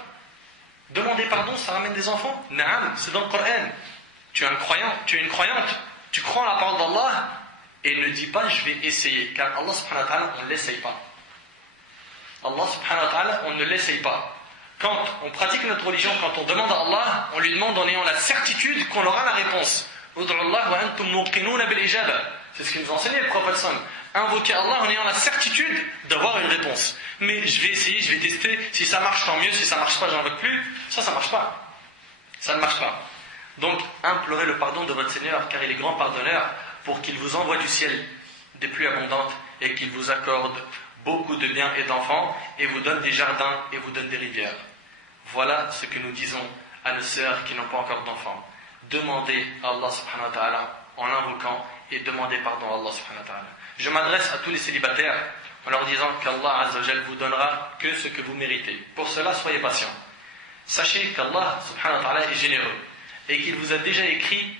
demander pardon, ça ramène des enfants? Naam, c'est dans le Coran. Tu es un croyant, tu es une croyante, tu crois en la parole d'Allah et ne dis pas je vais essayer. Car Allah subhanahu wa ta'ala, on ne l'essaye pas. Allah subhanahu wa ta'ala, on ne l'essaye pas. Quand on pratique notre religion, quand on demande à Allah, on lui demande en ayant la certitude qu'on aura la réponse. C'est ce qu'il nous enseignait le prophète sallam. Invoquer Allah en ayant la certitude d'avoir une réponse. Mais je vais essayer, je vais tester, si ça marche tant mieux, si ça marche pas, j'en veux plus. Ça marche pas. Ça ne marche pas. Donc, implorez le pardon de votre Seigneur, car il est grand pardonneur, pour qu'il vous envoie du ciel des pluies abondantes et qu'il vous accorde beaucoup de biens et d'enfants, et vous donne des jardins et vous donne des rivières. Voilà ce que nous disons à nos sœurs qui n'ont pas encore d'enfants. Demandez à Allah subhanahu wa ta'ala en invoquant et demandez pardon à Allah subhanahu wa ta'ala. Je m'adresse à tous les célibataires en leur disant qu'Allah azza wa jal vous donnera que ce que vous méritez. Pour cela, soyez patients. Sachez qu'Allah subhanahu wa ta'ala est généreux et qu'il vous a déjà écrit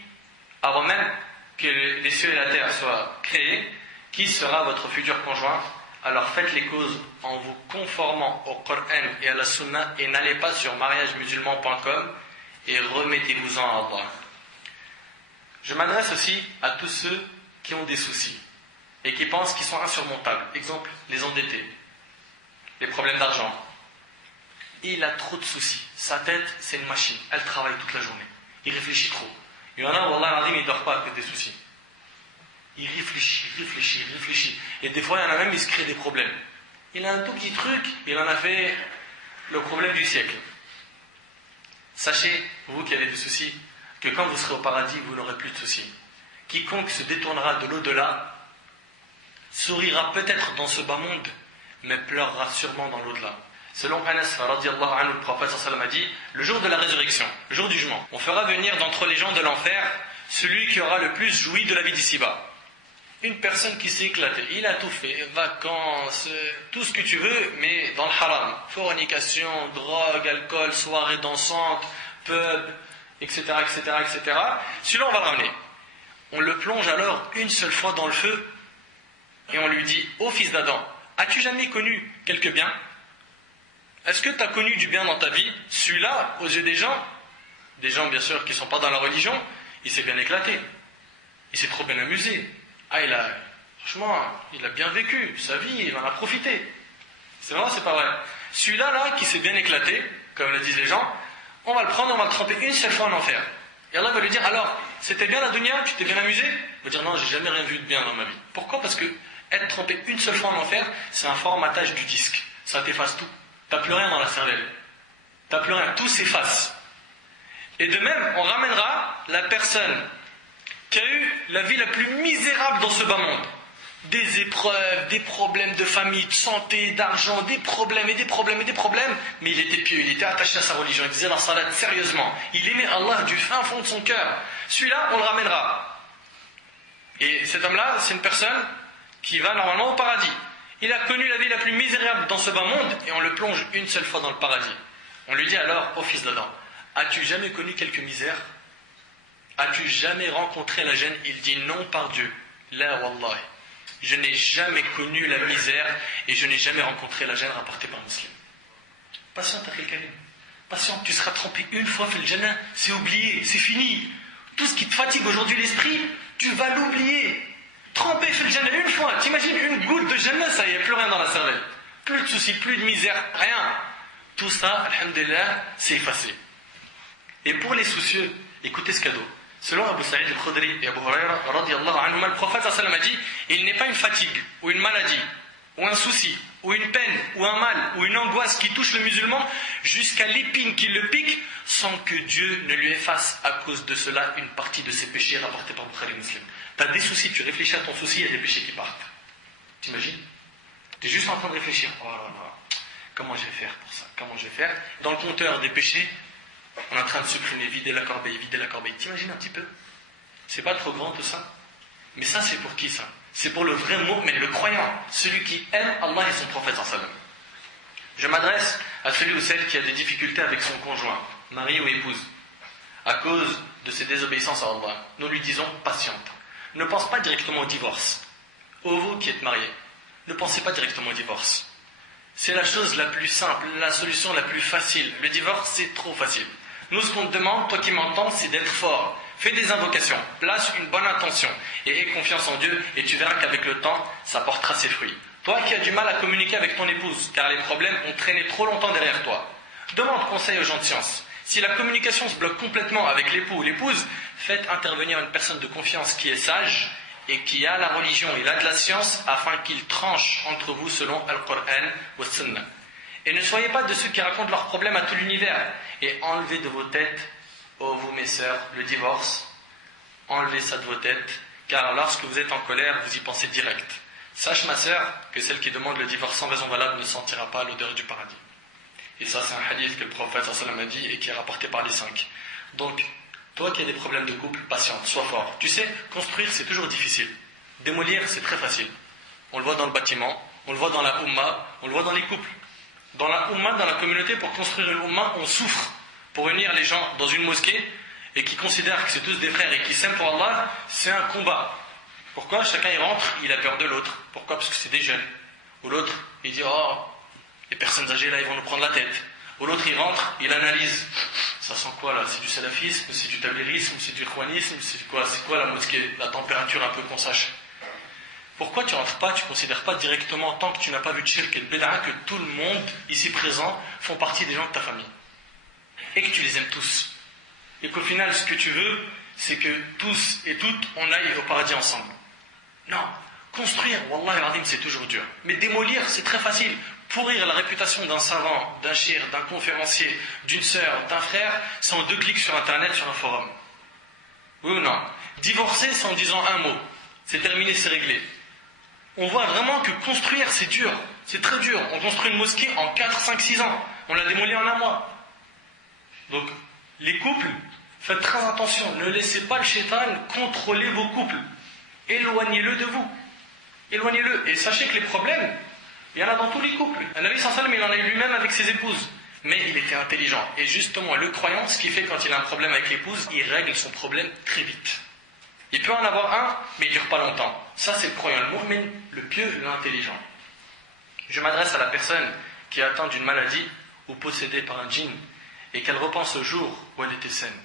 avant même que les cieux et la terre soient créés qui sera votre futur conjoint. Alors faites les causes en vous conformant au Coran et à la Sunna et n'allez pas sur mariagemusulman.com et remettez-vous-en à Allah. Je m'adresse aussi à tous ceux qui ont des soucis et qui pensent qu'ils sont insurmontables. Exemple, les endettés, les problèmes d'argent. Il a trop de soucis. Sa tête, c'est une machine. Elle travaille toute la journée. Il réfléchit trop. Il y en a, wallah, il ne dort pas avec des soucis. Il réfléchit. Et des fois, il y en a même, il se crée des problèmes. Il a un tout petit truc, il en a fait le problème du siècle. Sachez, vous qui avez des soucis, que quand vous serez au paradis, vous n'aurez plus de soucis. Quiconque se détournera de l'au-delà sourira peut-être dans ce bas monde, mais pleurera sûrement dans l'au-delà. Selon Anas radiallahu anhu, le prophète sallallahu alayhi wa sallam a dit, le jour de la résurrection, le jour du jugement, on fera venir d'entre les gens de l'enfer celui qui aura le plus joui de la vie d'ici-bas. Une personne qui s'est éclatée, il a tout fait, vacances, tout ce que tu veux, mais dans le haram. Fornication, drogue, alcool, soirée dansante, pub, etc., etc., etc. Celui-là, on va le ramener. On le plonge alors une seule fois dans le feu et on lui dit, ô fils d'Adam, as-tu jamais connu quelques biens? Est-ce que tu as connu du bien dans ta vie? Celui-là, aux yeux des gens bien sûr qui ne sont pas dans la religion, il s'est bien éclaté. Il s'est trop bien amusé. Franchement, il a bien vécu sa vie, il en a profité. C'est vrai, c'est pas vrai. Celui-là, qui s'est bien éclaté, comme le disent les gens, on va le prendre, on va le tremper une seule fois en enfer. Et Allah va lui dire, alors, c'était bien la dunya, tu t'es bien amusé? Il va dire, non, j'ai jamais rien vu de bien dans ma vie. Pourquoi? Parce que être trempé une seule fois en enfer, c'est un formatage du disque. Ça t'efface tout. T'as plus rien dans la cervelle. T'as plus rien, tout s'efface. Et de même, on ramènera la personne qui a eu la vie la plus misérable dans ce bas monde. Des épreuves, des problèmes de famille, de santé, d'argent, des problèmes, mais il était pieux, il était attaché à sa religion, il disait la salat sérieusement. Il aimait Allah du fin fond de son cœur. Celui-là, on le ramènera. Et cet homme-là, c'est une personne qui va normalement au paradis. Il a connu la vie la plus misérable dans ce bas monde et on le plonge une seule fois dans le paradis. On lui dit alors, ô fils d'Adam, as-tu jamais connu quelques misères? As-tu jamais rencontré la gêne? Il dit non par Dieu. La wallahi. Je n'ai jamais connu la misère et je n'ai jamais rencontré la gêne rapportée par un musulman. Patiente, Akhil Karim. Patiente, tu seras trempé une fois fil jannah, c'est oublié, c'est fini. Tout ce qui te fatigue aujourd'hui l'esprit, tu vas l'oublier. Trempé fil jannah une fois, t'imagines une goutte de jannah, ça y est, plus rien dans la cervelle. Plus de soucis, plus de misère, rien. Tout ça, alhamdulillah, c'est effacé. Et pour les soucieux, écoutez ce cadeau. Selon Abu Sa'id al-Khudri et Abu Huraira, radiyallahu anhuma, le prophète sallallahu alayhi wa sallam a dit, il n'est pas une fatigue, ou une maladie, ou un souci, ou une peine, ou un mal, ou une angoisse qui touche le musulman, jusqu'à l'épine qui le pique, sans que Dieu ne lui efface à cause de cela une partie de ses péchés rapportés par Bukhari Muslim. Tu as des soucis, tu réfléchis à ton souci, il y a des péchés qui partent. T'imagines? Tu es juste en train de réfléchir, oh là là, comment je vais faire pour ça? Comment je vais faire? Dans le compteur des péchés, on est en train de supprimer, vider la corbeille. T'imagines un petit peu? C'est pas trop grand tout ça? Mais ça, c'est pour qui ça? C'est pour le vrai mu'min, le croyant, celui qui aime Allah et son prophète sallallahu alayhi wa sallam. Je m'adresse à celui ou celle qui a des difficultés avec son conjoint, mari ou épouse, à cause de ses désobéissances à Allah. Nous lui disons patiente. Ne pense pas directement au divorce. Ô vous qui êtes mariés, ne pensez pas directement au divorce. C'est la chose la plus simple, la solution la plus facile. Le divorce, c'est trop facile. Nous, ce qu'on te demande, toi qui m'entends, c'est d'être fort. Fais des invocations, place une bonne intention et aie confiance en Dieu et tu verras qu'avec le temps, ça portera ses fruits. Toi qui as du mal à communiquer avec ton épouse, car les problèmes ont traîné trop longtemps derrière toi, demande conseil aux gens de science. Si la communication se bloque complètement avec l'époux ou l'épouse, faites intervenir une personne de confiance qui est sage et qui a la religion et a de la science afin qu'il tranche entre vous selon Al-Qur'an ou Sunnah. Et ne soyez pas de ceux qui racontent leurs problèmes à tout l'univers et enlevez de vos têtes, ô vous mes sœurs, le divorce. Enlevez ça de vos têtes, car lorsque vous êtes en colère, vous y pensez direct. Sache ma sœur que celle qui demande le divorce sans raison valable ne sentira pas l'odeur du paradis. Et ça c'est un hadith que le prophète sallam a dit et qui est rapporté par les 5. Donc, toi qui as des problèmes de couple, patiente, sois fort. Tu sais, construire c'est toujours difficile. Démolir c'est très facile. On le voit dans le bâtiment, on le voit dans la Ummah, on le voit dans les couples. Dans la Ummah, dans la communauté, pour construire une Ummah, on souffre. Pour unir les gens dans une mosquée et qui considèrent que c'est tous des frères et qui s'aiment pour Allah, c'est un combat. Pourquoi? Chacun y rentre, il a peur de l'autre. Pourquoi? Parce que c'est des jeunes. Ou l'autre, il dit, oh, les personnes âgées là, ils vont nous prendre la tête. Ou l'autre, il rentre, il analyse. Ça sent quoi là? C'est du salafisme, c'est du tablirisme, c'est du ikhwanisme, c'est quoi la mosquée? La température un peu qu'on sache. Pourquoi tu rentres pas, tu ne considères pas directement, tant que tu n'as pas vu de shirk et de bid'a, que tout le monde ici présent font partie des gens de ta famille? Et que tu les aimes tous. Et qu'au final, ce que tu veux, c'est que tous et toutes, on aille au paradis ensemble. Non. Construire, wallah al-azim, c'est toujours dur. Mais démolir, c'est très facile. Pourrir la réputation d'un savant, d'un shir, d'un conférencier, d'une sœur, d'un frère, c'est en 2 clics sur internet, sur un forum. Oui ou non? Divorcer, c'est en disant un mot. C'est terminé, c'est réglé. On voit vraiment que construire, c'est dur. C'est très dur. On construit une mosquée en 4, 5, 6 ans. On l'a démolie en un mois. Donc, les couples, faites très attention. Ne laissez pas le shaitan contrôler vos couples. Éloignez-le de vous. Éloignez-le. Et sachez que les problèmes, il y en a dans tous les couples. Un Nabi sallallahu alayhi wa sallam, il en a eu lui-même avec ses épouses. Mais il était intelligent. Et justement, le croyant, ce qui fait quand il a un problème avec l'épouse, il règle son problème très vite. Il peut en avoir un, mais il ne dure pas longtemps. Ça, c'est le croyant, le mu'min, le pieux, l'intelligent. Je m'adresse à la personne qui est atteinte d'une maladie ou possédée par un djinn et qu'elle repense au jour où elle était saine.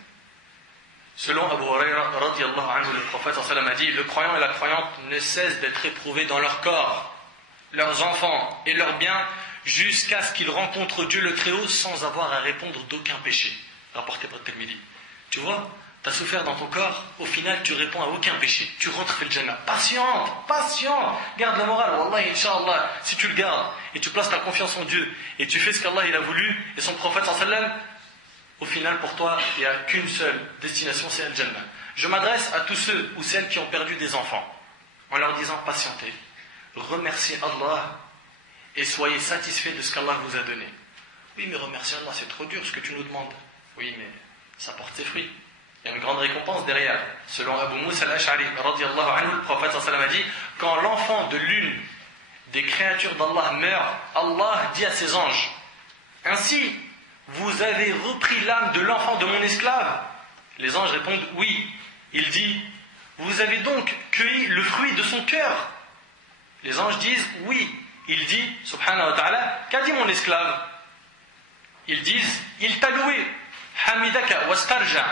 Selon Abu Huraira, radiyallahu anhu, le prophète sallam a dit, le croyant et la croyante ne cessent d'être éprouvés dans leur corps, leurs enfants et leurs biens, jusqu'à ce qu'ils rencontrent Dieu le Très-Haut sans avoir à répondre d'aucun péché. Rapporté par Tirmidhi. Tu vois, tu as souffert dans ton corps, au final tu réponds à aucun péché. Tu rentres fil Jannah. Patient, garde la morale. Wallah, Inch'Allah, si tu le gardes et tu places ta confiance en Dieu et tu fais ce qu'Allah il a voulu et son prophète sallam, au final pour toi il n'y a qu'une seule destination, c'est Al-Jannah. Je m'adresse à tous ceux ou celles qui ont perdu des enfants en leur disant patientez, remerciez Allah et soyez satisfaits de ce qu'Allah vous a donné. Oui, mais remercier Allah c'est trop dur ce que tu nous demandes. Oui, mais ça porte ses fruits. Il y a une grande récompense derrière. Selon Abu Musa al-Ash'ari, radiyallahu anhu, le prophète sallallahu alayhi wa sallam a dit, quand l'enfant de l'une des créatures d'Allah meurt, Allah dit à ses anges, ainsi, vous avez repris l'âme de l'enfant de mon esclave? Les anges répondent, oui. Il dit, vous avez donc cueilli le fruit de son cœur? Les anges disent, oui. Il dit, subhanahu wa ta'ala, qu'a dit mon esclave? Ils disent, il t'a loué, hamidaka wastarja.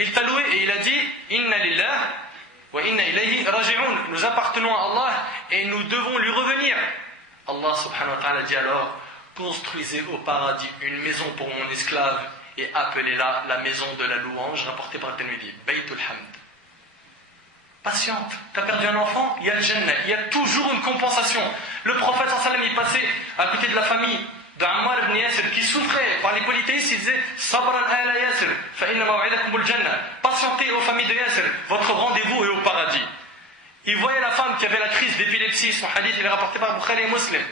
Il t'a loué et il a dit, inna lillah wa inna ilayhi raji'un. Nous appartenons à Allah et nous devons lui revenir. Allah subhanahu wa ta'ala dit alors, construisez au paradis une maison pour mon esclave et appelez-la la maison de la louange, rapportée par Tirmidhi, Baytul Hamd. Patiente, tu as perdu un enfant, il y a le Jannah, il y a toujours une compensation. Le prophète sallallahu alayhi wa sallam, il passait à côté de la famille d'Ammar ibn Yasir qui souffrait par les polythéistes, il disait Sabran ala Yasir, fa inna maw'idakumul Jannah. Patientez aux familles de Yasir, votre rendez-vous est au paradis. Il voyait la femme qui avait la crise d'épilepsie, son hadith il est rapporté par Bukhari et Muslim.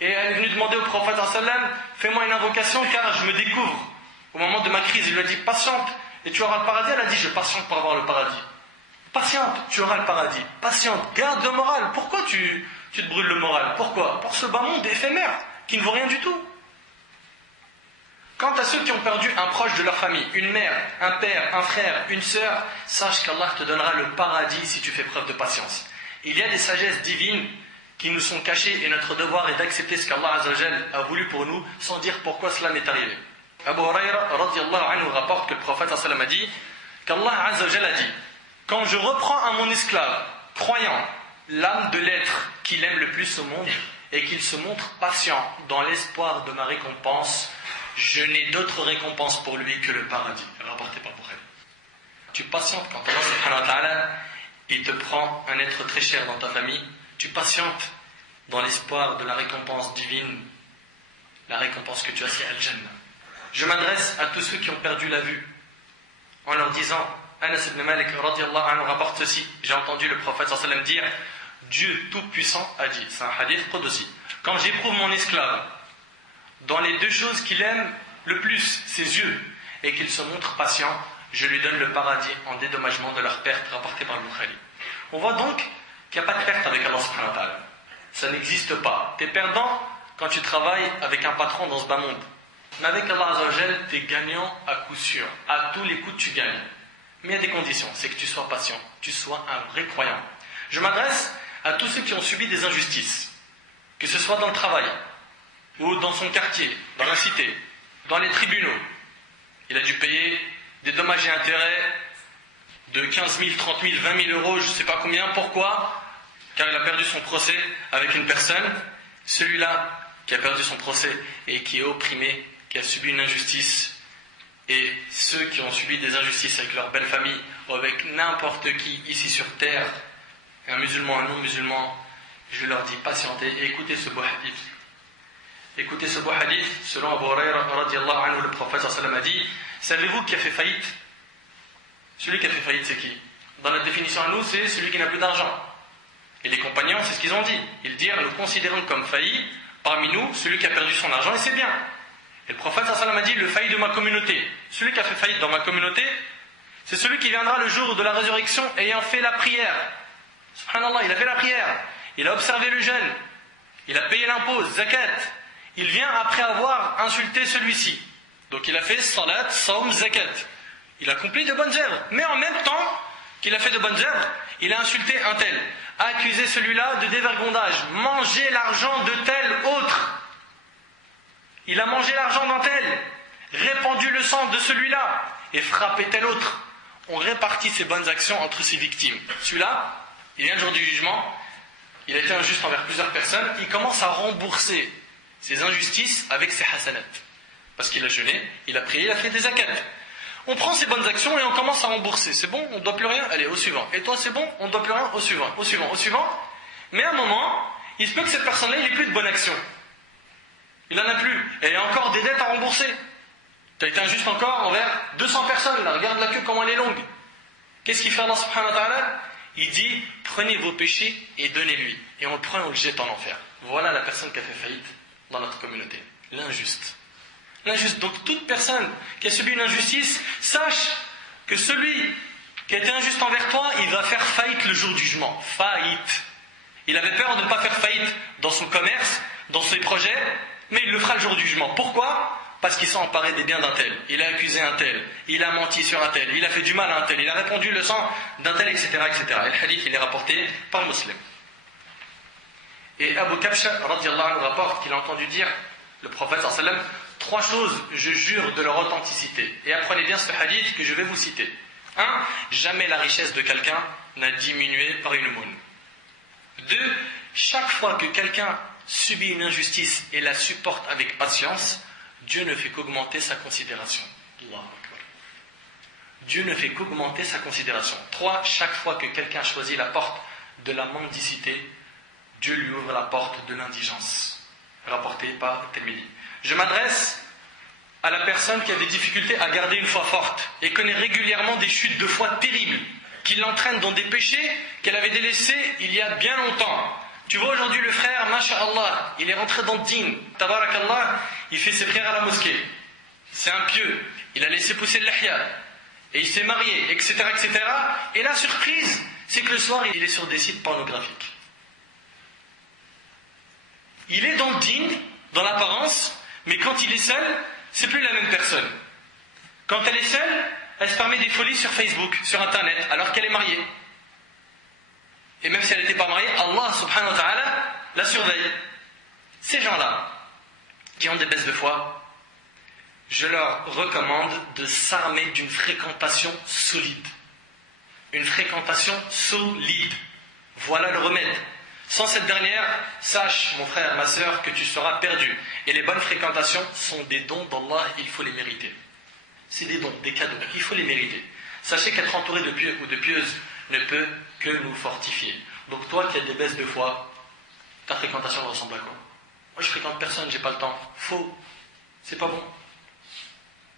Et elle est venue demander au prophète sallallahu alayhi wa sallam, fais-moi une invocation car je me découvre. Au moment de ma crise, il lui a dit patiente et tu auras le paradis. Elle a dit je patiente pour avoir le paradis. Patiente, tu auras le paradis. Patiente, garde le moral. Pourquoi tu te brûles le moral? Pourquoi? Pour ce bas monde éphémère qui ne vaut rien du tout. Quant à ceux qui ont perdu un proche de leur famille, une mère, un père, un frère, une sœur, sache qu'Allah te donnera le paradis si tu fais preuve de patience. Il y a des sagesses divines qui nous sont cachées et notre devoir est d'accepter ce qu'Allah Azzawajal a voulu pour nous sans dire pourquoi cela m'est arrivé. Abu Huraira radiyallahu anhu rapporte que le prophète sallallahu alayhi wa sallam a dit qu'Allah Azzawajal a dit quand je reprends à mon esclave croyant l'âme de l'être qu'il aime le plus au monde et qu'il se montre patient dans l'espoir de ma récompense, je n'ai d'autre récompense pour lui que le paradis. Rapporté par Bukhari. Tu patientes quand Allah subhanahu wa ta'ala, il te prend un être très cher dans ta famille, tu patientes dans l'espoir de la récompense divine, la récompense que tu as, c'est Al-Jannah. Je m'adresse à tous ceux qui ont perdu la vue en leur disant, Anas ibn Malik radiallahu anhu rapporte ceci, j'ai entendu le prophète sallallahu alayhi wa sallam dire, Dieu Tout-Puissant a dit, c'est un hadith qudsi, quand j'éprouve mon esclave dans les deux choses qu'il aime le plus, ses yeux, et qu'il se montre patient, je lui donne le paradis en dédommagement de leur perte rapportée par le Bukhari. On voit donc qu'il n'y a pas de perte avec Allah subhanahu wa ta'ala. Ça n'existe pas. Tu es perdant quand tu travailles avec un patron dans ce bas monde. Mais avec Allah azza wa jal, tu es gagnant à coup sûr. À tous les coups, tu gagnes. Mais il y a des conditions. C'est que tu sois patient. Tu sois un vrai croyant. Je m'adresse à tous ceux qui ont subi des injustices. Que ce soit dans le travail, ou dans son quartier, dans la cité, dans les tribunaux. Il a dû payer des dommages et intérêts de 15 000, 30 000, 20 000 euros, je ne sais pas combien. Pourquoi ? Car il a perdu son procès avec une personne. Celui-là qui a perdu son procès et qui est opprimé, qui a subi une injustice, et ceux qui ont subi des injustices avec leur belle famille ou avec n'importe qui ici sur terre, un musulman, un non-musulman, je leur dis patientez et écoutez ce beau hadith. Écoutez ce beau hadith, selon Abu Huraira radiallahu anhu, le prophète sallallahu alayhi wa sallam a dit, savez-vous qui a fait faillite ? Celui qui a fait faillite, c'est qui ? Dans notre définition à nous, c'est celui qui n'a plus d'argent. Et les compagnons, c'est ce qu'ils ont dit. Ils dirent, nous considérons comme failli, parmi nous, celui qui a perdu son argent, et c'est bien. Et le prophète sallallahu alayhi wa sallam a dit, le failli de ma communauté. Celui qui a fait faillite dans ma communauté, c'est celui qui viendra le jour de la résurrection ayant fait la prière. Subhanallah, il a fait la prière. Il a observé le jeûne. Il a payé l'impôt, zakat. Il vient après avoir insulté celui-ci. Donc il a fait salat, saum, zakat. Il a accompli de bonnes œuvres. Mais en même temps qu'il a fait de bonnes œuvres, il a insulté un tel, a accusé celui-là de dévergondage, mangé l'argent de tel autre. Il a mangé l'argent d'un tel, répandu le sang de celui-là et frappé tel autre. On répartit ses bonnes actions entre ses victimes. Celui-là, il vient le jour du jugement, il a été injuste envers plusieurs personnes, il commence à rembourser ses injustices avec ses hasanat. Parce qu'il a jeûné, il a prié, il a fait des zakats. On prend ses bonnes actions et on commence à rembourser. C'est bon, on ne doit plus rien, allez, au suivant. Et toi, c'est bon, on ne doit plus rien, au suivant, au suivant, au suivant. Mais à un moment, il se peut que cette personne-là, il n'ait plus de bonnes actions. Il n'en a plus. Et il y a encore des dettes à rembourser. Tu as été injuste encore envers 200 personnes, là, regarde la queue, comment elle est longue. Qu'est-ce qu'il fait Allah subhanahu wa ta'ala ? Il dit, prenez vos péchés et donnez-lui. Et on le prend et on le jette en enfer. Voilà la personne qui a fait faillite dans notre communauté. L'injuste. L'injuste. Donc toute personne qui a subi une injustice, sache que celui qui a été injuste envers toi, il va faire faillite le jour du jugement. Faillite. Il avait peur de ne pas faire faillite dans son commerce, dans ses projets, mais il le fera le jour du jugement. Pourquoi ? Parce qu'il s'est emparé des biens d'un tel. Il a accusé un tel. Il a menti sur un tel. Il a fait du mal à un tel. Il a répandu le sang d'un tel, etc., etc. Et le hadith, il est rapporté par Muslim. Et Abu Kabsha, radiallahu anhu, rapporte qu'il a entendu dire, le prophète sallallahu alayhi wa sallam, 3 choses, je jure de leur authenticité. Et apprenez bien ce hadith que je vais vous citer. 1. Jamais la richesse de quelqu'un n'a diminué par une aumône. 2. Chaque fois que quelqu'un subit une injustice et la supporte avec patience, Dieu ne fait qu'augmenter sa considération. Allahu Akbar. Dieu ne fait qu'augmenter sa considération. 3. Chaque fois que quelqu'un choisit la porte de la mendicité, Dieu lui ouvre la porte de l'indigence. Rapporté par Tirmidhi. Je m'adresse à la personne qui a des difficultés à garder une foi forte et connaît régulièrement des chutes de foi terribles qui l'entraînent dans des péchés qu'elle avait délaissés il y a bien longtemps. Tu vois aujourd'hui le frère, masha'Allah, il est rentré dans le din, tabarakallah, il fait ses prières à la mosquée. C'est un pieux, il a laissé pousser le lihya, et il s'est marié, etc., etc. Et la surprise, c'est que le soir, il est sur des sites pornographiques. Il est dans le din, dans l'apparence, mais quand il est seul, c'est plus la même personne. Quand elle est seule, elle se permet des folies sur Facebook, sur Internet, alors qu'elle est mariée. Et même si elle n'était pas mariée, Allah subhanahu wa ta'ala la surveille. Ces gens-là, qui ont des baisses de foi, je leur recommande de s'armer d'une fréquentation solide. Une fréquentation solide. Voilà le remède. Sans cette dernière, sache, mon frère, ma sœur, que tu seras perdu. Et les bonnes fréquentations sont des dons d'Allah, il faut les mériter. C'est des dons, des cadeaux, il faut les mériter. Sachez qu'être entouré de pieux ou de pieuses ne peut que nous fortifier. Donc toi qui as des baisses de foi, ta fréquentation ressemble à quoi? Moi je fréquente personne, j'ai pas le temps. Faux, c'est pas bon.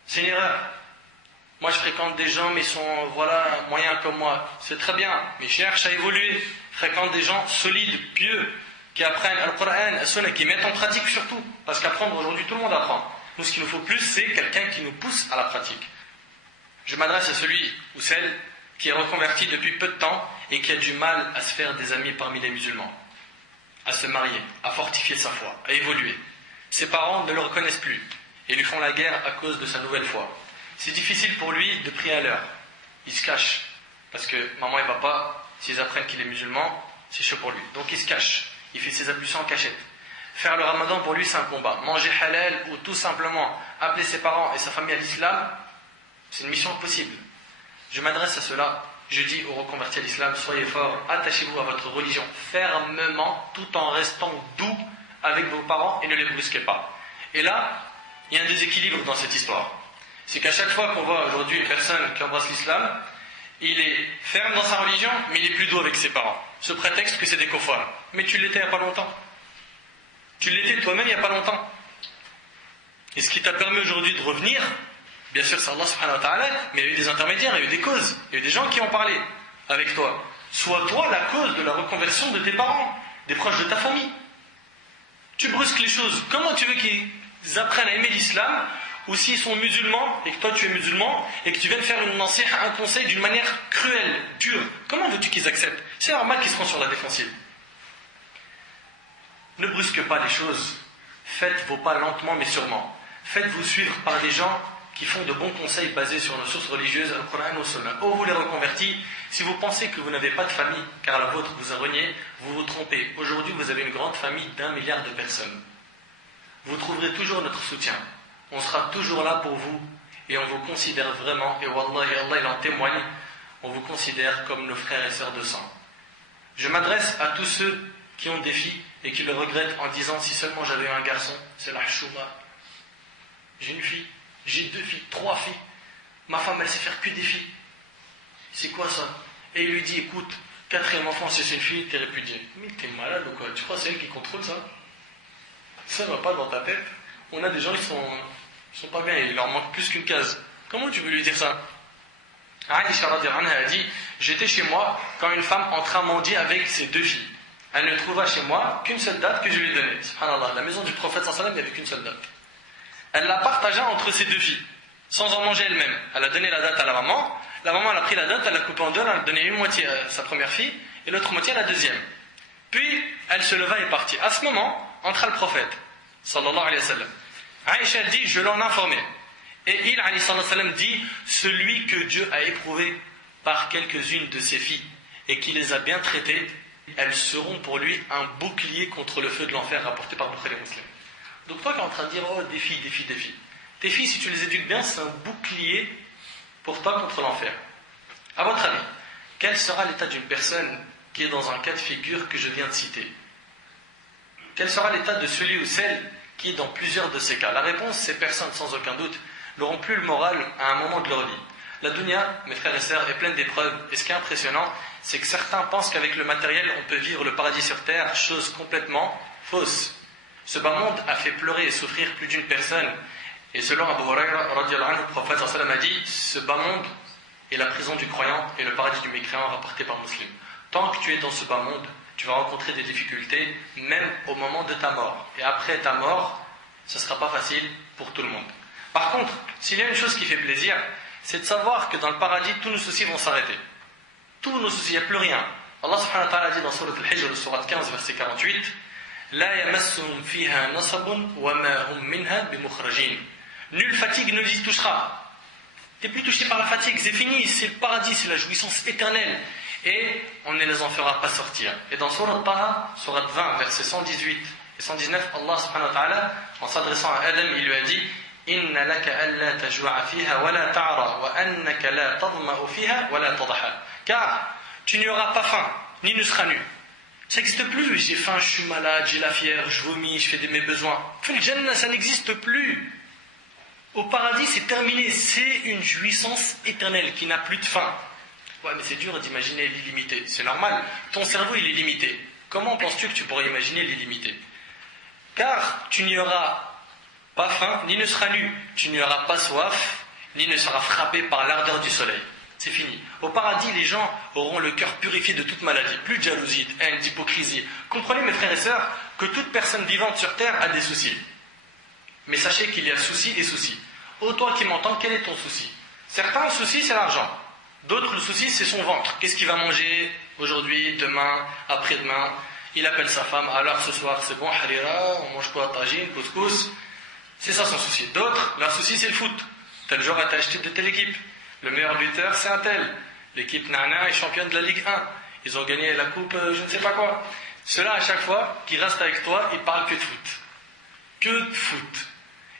C'est une erreur. Moi je fréquente des gens mais ils sont moyens comme moi. C'est très bien, mais cherche à évoluer. Fréquente des gens solides, pieux, qui apprennent Al-Qur'an, As-Sunnah, qui mettent en pratique surtout. Parce qu'apprendre aujourd'hui, tout le monde apprend. Nous, ce qu'il nous faut plus, c'est quelqu'un qui nous pousse à la pratique. Je m'adresse à celui ou celle qui est reconverti depuis peu de temps et qui a du mal à se faire des amis parmi les musulmans, à se marier, à fortifier sa foi, à évoluer. Ses parents ne le reconnaissent plus et lui font la guerre à cause de sa nouvelle foi. C'est difficile pour lui de prier à l'heure. Il se cache parce que maman et papa, s'ils apprennent qu'il est musulman, c'est chaud pour lui. Donc il se cache, il fait ses ablutions en cachette. Faire le ramadan pour lui c'est un combat. Manger halal ou tout simplement appeler ses parents et sa famille à l'islam, c'est une mission impossible. Je m'adresse à ceux-là, je dis aux reconvertis à l'islam, soyez forts, attachez-vous à votre religion fermement tout en restant doux avec vos parents et ne les brusquez pas. Et là, il y a un déséquilibre dans cette histoire. C'est qu'à chaque fois qu'on voit aujourd'hui une personne qui embrasse l'islam, il est ferme dans sa religion, mais il est plus doux avec ses parents. Ce prétexte que c'est des koffars. Mais tu l'étais il n'y a pas longtemps. Tu l'étais toi-même il n'y a pas longtemps. Et ce qui t'a permis aujourd'hui de revenir, bien sûr c'est Allah subhanahu wa ta'ala, mais il y a eu des intermédiaires, il y a eu des causes, il y a eu des gens qui ont parlé avec toi. Sois toi la cause de la reconversion de tes parents, des proches de ta famille. Tu brusques les choses. Comment tu veux qu'ils apprennent à aimer l'islam, ou s'ils sont musulmans, et que toi tu es musulman, et que tu viens de faire une nasiha, un conseil d'une manière cruelle, dure, comment veux-tu qu'ils acceptent? C'est normal qu'ils seront sur la défensive. Ne brusque pas les choses. Faites vos pas lentement mais sûrement. Faites-vous suivre par des gens qui font de bons conseils basés sur nos sources religieuses, Al-Qur'an ou Sunnah. Oh, vous les reconvertis, si vous pensez que vous n'avez pas de famille, car la vôtre vous a renié, vous vous trompez. Aujourd'hui, vous avez une grande famille d'1 milliard de personnes. Vous trouverez toujours notre soutien. On sera toujours là pour vous et on vous considère vraiment, et Wallah, Allah il en témoigne, on vous considère comme nos frères et sœurs de sang. Je m'adresse à tous ceux qui ont des filles et qui le regrettent en disant si seulement j'avais eu un garçon, c'est la chouma. J'ai une fille, j'ai 2 filles, 3 filles. Ma femme elle sait faire que des filles. C'est quoi ça? Et il lui dit écoute, 4e enfant si c'est une fille, t'es répudié. Mais t'es malade ou quoi? Tu crois que c'est elle qui contrôle ça? Ça va pas dans ta tête. On a des gens qui sont pas bien, il leur manque plus qu'une case. Comment tu veux lui dire ça? Aïcha radhiyallahu anha a dit j'étais chez moi quand une femme entra à mendier avec ses 2 filles. Elle ne trouva chez moi qu'une seule date que je lui ai donnée. Subhanallah, la maison du prophète sallallahu alayhi wa sallam, il n'y avait qu'une seule date. Elle la partagea entre ses 2 filles, sans en manger elle-même. Elle a donné la date à la maman elle a pris la date, elle l'a coupée en 2, elle a donné une moitié à sa première fille, et l'autre moitié à la deuxième. Puis, elle se leva et partit. À ce moment, entra le prophète, sallallahu alayhi wa sallam. Aïcha dit, je l'en informais. Et il, alayhi wa sallam, dit, celui que Dieu a éprouvé par quelques-unes de ses filles, et qui les a bien traitées, elles seront pour lui un bouclier contre le feu de l'enfer rapporté par Bukhari Muslim. Donc toi qui es en train de dire oh des filles. Tes filles si tu les éduques bien c'est un bouclier pour toi contre l'enfer. À votre avis, quel sera l'état d'une personne qui est dans un cas de figure que je viens de citer? Quel sera l'état de celui ou celle qui est dans plusieurs de ces cas? La réponse, ces personnes sans aucun doute n'auront plus le moral à un moment de leur vie. La dunya, mes frères et sœurs, est pleine d'épreuves. Et ce qui est impressionnant, c'est que certains pensent qu'avec le matériel, on peut vivre le paradis sur terre, chose complètement fausse. Ce bas monde a fait pleurer et souffrir plus d'une personne. Et selon Abu Huraira, radhiyallahu anhu, le prophète sallallahu alayhi wa sallam a dit, ce bas monde est la prison du croyant et le paradis du mécréant rapporté par Muslim. Tant que tu es dans ce bas monde, tu vas rencontrer des difficultés, même au moment de ta mort. Et après ta mort, ce ne sera pas facile pour tout le monde. Par contre, s'il y a une chose qui fait plaisir, c'est de savoir que dans le paradis, tous nos soucis vont s'arrêter. Tous nos soucis, il n'y a plus rien. Allah subhanahu wa ta'ala dit dans Surat Al-Hijr, Surat 15, verset 48, La yamassuhum fiha nasabun wa ma hum minha bimukhrajin. Nulle fatigue ne les touchera. Tu n'es plus touché par la fatigue, c'est fini, c'est le paradis, c'est la jouissance éternelle. Et on ne les en fera pas sortir. Et dans Surat Taha, Surat 20, verset 118 et 119, Allah subhanahu wa ta'ala, en s'adressant à Adam, il lui a dit Inna laka alla tajwa'a fiha wa la ta'ra wa annaka la tadma'u fiha wa la tadha. Car tu n'y auras pas faim, ni ne seras nu. Ça n'existe plus. J'ai faim, je suis malade, j'ai la fièvre, je vomis, je fais mes besoins. Le Jannah, ça n'existe plus. Au paradis, c'est terminé. C'est une jouissance éternelle qui n'a plus de fin. Ouais, mais c'est dur d'imaginer l'illimité. C'est normal. Ton cerveau, il est limité. Comment penses-tu que tu pourrais imaginer l'illimité? Car tu n'y auras pas faim, ni ne seras nu. Tu n'y auras pas soif, ni ne seras frappé par l'ardeur du soleil. C'est fini. Au paradis, les gens auront le cœur purifié de toute maladie. Plus de jalousie, de haine, d'hypocrisie. Comprenez, mes frères et sœurs, que toute personne vivante sur terre a des soucis. Mais sachez qu'il y a soucis et soucis. Ô toi qui m'entends, quel est ton souci? Certains, le souci, c'est l'argent. D'autres, le souci, c'est son ventre. Qu'est-ce qu'il va manger aujourd'hui, demain, après-demain? Il appelle sa femme, alors ce soir, c'est bon, harira, on mange quoi, tagine, couscous? C'est ça son souci. D'autres, leur souci, c'est le foot. Tel jour a été acheté de telle équipe. Le meilleur buteur, c'est un tel. L'équipe Nana est championne de la Ligue 1. Ils ont gagné la coupe, je ne sais pas quoi. Ceux-là, à chaque fois qu'ils restent avec toi, ils parlent que de foot. Que de foot.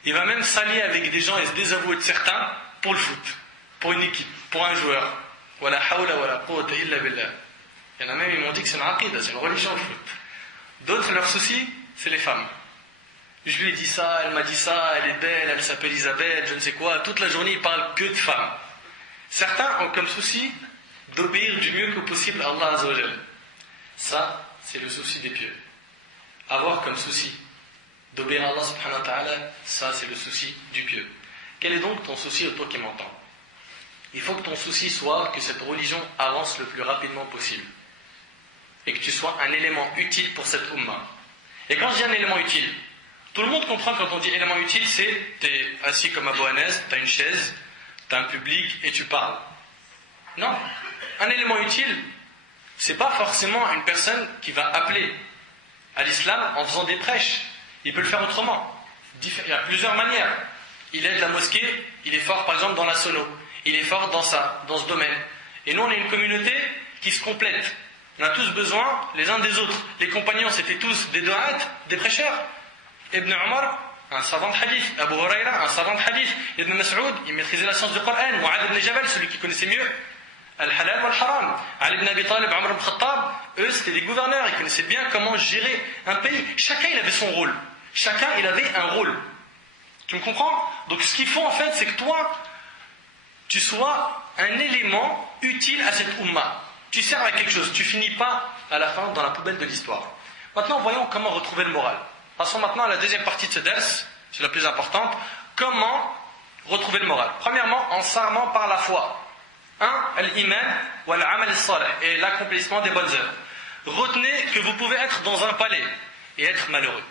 Il va même s'allier avec des gens et se désavouer de certains pour le foot. Pour une équipe, pour un joueur. Wala hawla wala quwwata illa billah. Il y en a même, ils m'ont dit que c'est une aqida, c'est une religion le foot. D'autres, leur souci, c'est les femmes. Je lui ai dit ça, elle m'a dit ça, elle est belle, elle s'appelle Isabelle, je ne sais quoi. Toute la journée, ils parlent que de femmes. Certains ont comme souci d'obéir du mieux que possible à Allah Azza wa Jal. Ça, c'est le souci des pieux. Avoir comme souci d'obéir à Allah subhanahu wa ta'ala, ça, c'est le souci du pieux. Quel est donc ton souci, toi qui m'entends? Il faut que ton souci soit que cette religion avance le plus rapidement possible. Et que tu sois un élément utile pour cette ummah. Et quand je dis un élément utile, tout le monde comprend quand on dit élément utile, c'est tu es assis comme à Boanès, tu as une chaise, tu as un public et tu parles. Non. Un élément utile, c'est pas forcément une personne qui va appeler à l'islam en faisant des prêches. Il peut le faire autrement. Il y a plusieurs manières. Il aide la mosquée, il est fort par exemple dans la sono. Il est fort dans ça, dans ce domaine. Et nous, on est une communauté qui se complète. On a tous besoin les uns des autres. Les compagnons, c'était tous des du'at, des prêcheurs. Ibn Umar, un savant de hadith. Abu Huraira, un savant de hadith. Ibn Mas'ud, il maîtrisait la science du Coran. Mu'adh ibn Jabal, celui qui connaissait mieux al-halal wal-haram. Ali ibn Abi Talib, Umar ibn Khattab, eux, c'était des gouverneurs. Ils connaissaient bien comment gérer un pays. Chacun, il avait son rôle. Chacun, il avait un rôle. Tu me comprends? Donc, ce qu'il faut, en fait, c'est que toi, tu sois un élément utile à cette ummah. Tu sers à quelque chose. Tu finis pas, à la fin, dans la poubelle de l'histoire. Maintenant, voyons comment retrouver le moral. Passons maintenant à la deuxième partie de ce ders, c'est la plus importante. Comment retrouver le moral? Premièrement, en s'armant par la foi. Al-iman wa al-amal as-salih, et l'accomplissement des bonnes œuvres. Retenez que vous pouvez être dans un palais et être malheureux.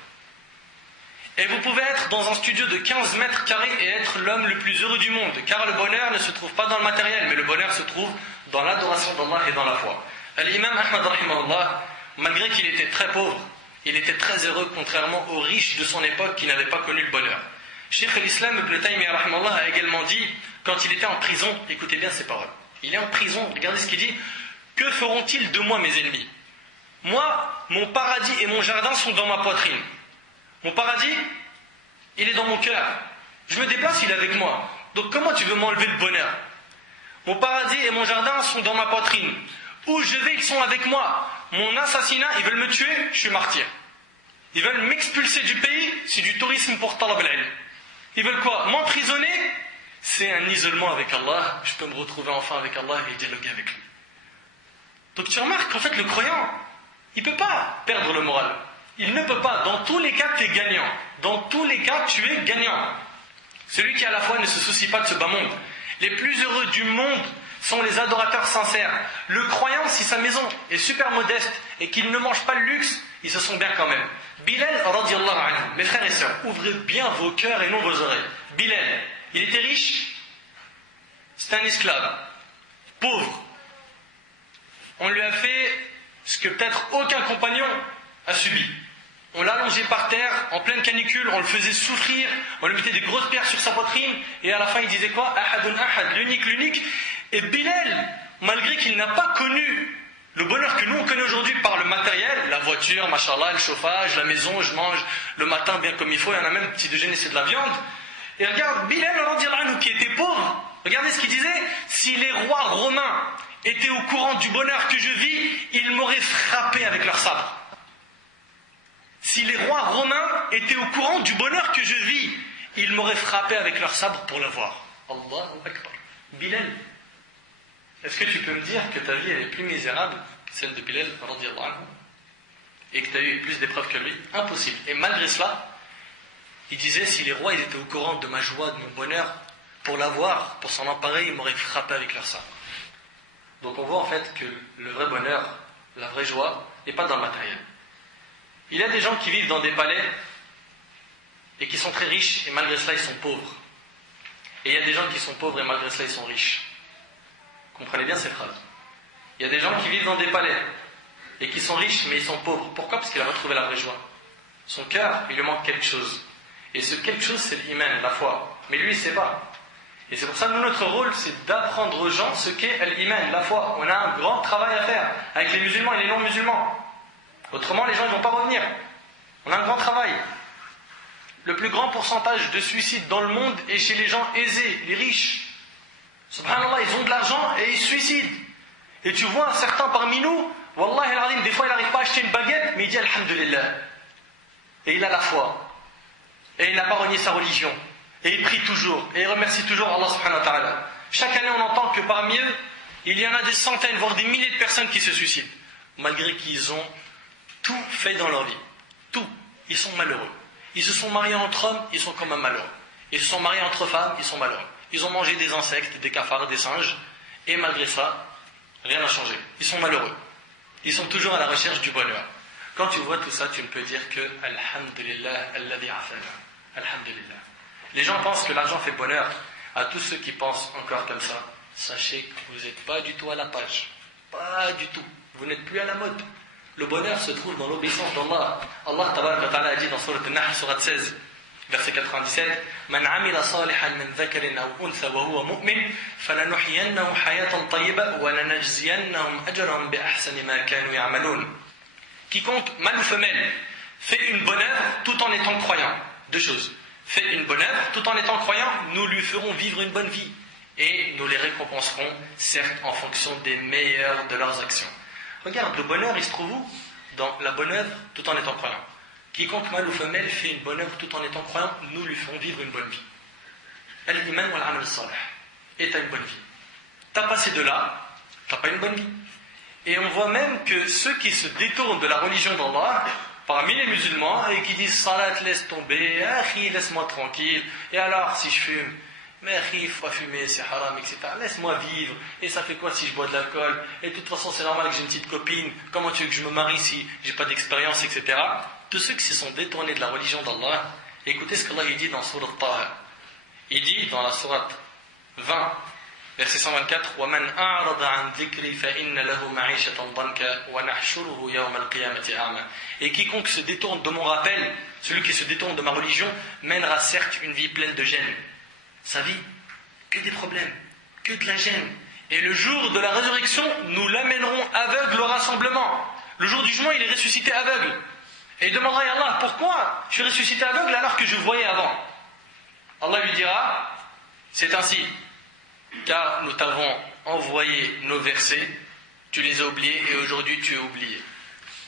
Et vous pouvez être dans un studio de 15 mètres carrés et être l'homme le plus heureux du monde. Car le bonheur ne se trouve pas dans le matériel, mais le bonheur se trouve dans l'adoration d'Allah et dans la foi. L'imam Ahmad rahimahullah, malgré qu'il était très pauvre, il était très heureux, contrairement aux riches de son époque qui n'avaient pas connu le bonheur. Cheikh al-Islam Ibn Taymiyyah rahimahullah a également dit, quand il était en prison, écoutez bien ces paroles, il est en prison, regardez ce qu'il dit, que feront-ils de moi mes ennemis? Moi, mon paradis et mon jardin sont dans ma poitrine. Mon paradis, il est dans mon cœur. Je me déplace, il est avec moi. Donc comment tu veux m'enlever le bonheur? Mon paradis et mon jardin sont dans ma poitrine. Où je vais, ils sont avec moi. Mon assassinat, ils veulent me tuer, je suis martyr. Ils veulent m'expulser du pays, c'est du tourisme pour talab al-ilm. Ils veulent quoi? M'emprisonner? C'est un isolement avec Allah. Je peux me retrouver enfin avec Allah et dialoguer avec lui. Donc tu remarques qu'en fait le croyant, il ne peut pas perdre le moral. Il ne peut pas. Dans tous les cas, tu es gagnant. Dans tous les cas, tu es gagnant. Celui qui à la fois ne se soucie pas de ce bas monde. Les plus heureux du monde sont les adorateurs sincères. Le croyant, si sa maison est super modeste et qu'il ne mange pas le luxe, ils se sont bien quand même. Bilal, radiyallahu anhu, mes frères et sœurs, ouvrez bien vos cœurs et non vos oreilles. Bilal, il était riche, c'était un esclave, pauvre. On lui a fait ce que peut-être aucun compagnon a subi. On l'a allongé par terre, en pleine canicule, on le faisait souffrir, on lui mettait des grosses pierres sur sa poitrine, et à la fin il disait quoi? Ahadun ahad, l'unique, l'unique. Et Bilal, malgré qu'il n'a pas connu le bonheur que nous on connaît aujourd'hui par le matériel, la voiture, machallah, le chauffage, la maison, je mange le matin bien comme il faut, il y en a même petit déjeuner c'est de la viande. Et regarde, Bilal, qui était pauvre, regardez ce qu'il disait, si les rois romains étaient au courant du bonheur que je vis, ils m'auraient frappé avec leur sabre. Si les rois romains étaient au courant du bonheur que je vis, ils m'auraient frappé avec leur sabre pour le voir. Allahu Akbar. Bilal, est-ce que tu peux me dire que ta vie elle est plus misérable que celle de Bilal radiyallahu anhu, et que tu as eu plus d'épreuves que lui? Impossible. Et malgré cela, il disait, si les rois ils étaient au courant de ma joie, de mon bonheur, pour l'avoir, pour s'en emparer, ils m'auraient frappé avec leur sabre. Donc on voit en fait que le vrai bonheur, la vraie joie, n'est pas dans le matériel. Il y a des gens qui vivent dans des palais et qui sont très riches et malgré cela ils sont pauvres. Et il y a des gens qui sont pauvres et malgré cela ils sont riches. Comprenez bien ces phrases. Il y a des gens qui vivent dans des palais et qui sont riches mais ils sont pauvres. Pourquoi? Parce qu'il a retrouvé la vraie joie. Son cœur, il lui manque quelque chose. Et ce quelque chose, c'est l'iman, la foi. Mais lui, il ne sait pas. Et c'est pour ça que notre rôle, c'est d'apprendre aux gens ce qu'est l'iman, la foi. On a un grand travail à faire avec les musulmans et les non-musulmans. Autrement, les gens ne vont pas revenir. On a un grand travail. Le plus grand pourcentage de suicides dans le monde est chez les gens aisés, les riches. Subhanallah, ils ont de l'argent et ils se suicident. Et tu vois certains parmi nous, Wallah al-Azim, des fois il n'arrive pas à acheter une baguette, mais il dit Alhamdulillah. Et il a la foi. Et il n'a pas renié sa religion. Et il prie toujours. Et il remercie toujours Allah subhanahu wa ta'ala. Chaque année, on entend que parmi eux, il y en a des centaines, voire des milliers de personnes qui se suicident. Malgré qu'ils ont tout fait dans leur vie. Tout. Ils sont malheureux. Ils se sont mariés entre hommes, ils sont quand même malheureux. Ils se sont mariés entre femmes, ils sont malheureux. Ils ont mangé des insectes, des cafards, des singes. Et malgré ça, rien n'a changé. Ils sont malheureux. Ils sont toujours à la recherche du bonheur. Quand tu vois tout ça, tu ne peux dire que Alhamdulillah, alladhi afana. Alhamdulillah. Les gens pensent que l'argent fait bonheur. À tous ceux qui pensent encore comme ça, sachez que vous n'êtes pas du tout à la page. Pas du tout. Vous n'êtes plus à la mode. Le bonheur se trouve dans l'obéissance d'Allah. Allah tabaraka wa ta'ala a dit dans Sourate An-Nahl, Sourate 16, verset 97, Man amila salihan min dhakarin aw untha wa huwa mu'min, falanuhyiyannahu hayatan tayyiba wa lanajziyannahum ajrahum bi ahsani ma kanu ya'malun. Quiconque, mâle ou femelle, fait une bonne œuvre tout en étant croyant. Deux choses. Fait une bonne œuvre tout en étant croyant, nous lui ferons vivre une bonne vie. Et nous les récompenserons, certes, en fonction des meilleures de leurs actions. Regarde, le bonheur, il se trouve où? Dans la bonne œuvre tout en étant croyant. Quiconque, mâle ou femelle, fait une bonne œuvre tout en étant croyant, nous lui ferons vivre une bonne vie. Al-iman wal amal salih. Et t'as une bonne vie. T'as passé de là, t'as pas une bonne vie. Et on voit même que ceux qui se détournent de la religion d'Allah, parmi les musulmans, et qui disent Salat, laisse tomber, Akhi, laisse-moi tranquille, et alors si je fume, mais Akhi, il faut fumer, c'est haram, etc. Laisse-moi vivre, et ça fait quoi si je bois de l'alcool? Et de toute façon, c'est normal que j'ai une petite copine, comment tu veux que je me marie si j'ai pas d'expérience, etc. Tous ceux qui se sont détournés de la religion d'Allah, écoutez ce qu'Allah dit dans Sourate Taha. Il dit dans la Sourate 20, verset 124, وَمَنْ أَعْرَضَ عَنْ ذِكْرِي فَإِنَّ لَهُ مَعِيشَةً ضَنْكَ وَنَحْشُرُهُ يَوْمَ الْقِيَامَةِ أَعْمَى. Et quiconque se détourne de mon rappel, celui qui se détourne de ma religion, mènera certes une vie pleine de gêne. Sa vie, que des problèmes, que de la gêne. Et le jour de la résurrection, nous l'amènerons aveugle au rassemblement. Le jour du jugement, il est ressuscité aveugle. Et il demandera à Allah, pourquoi je suis ressuscité aveugle alors que je voyais avant? Allah lui dira, c'est ainsi. Car nous t'avons envoyé nos versets, tu les as oubliés et aujourd'hui tu es oublié.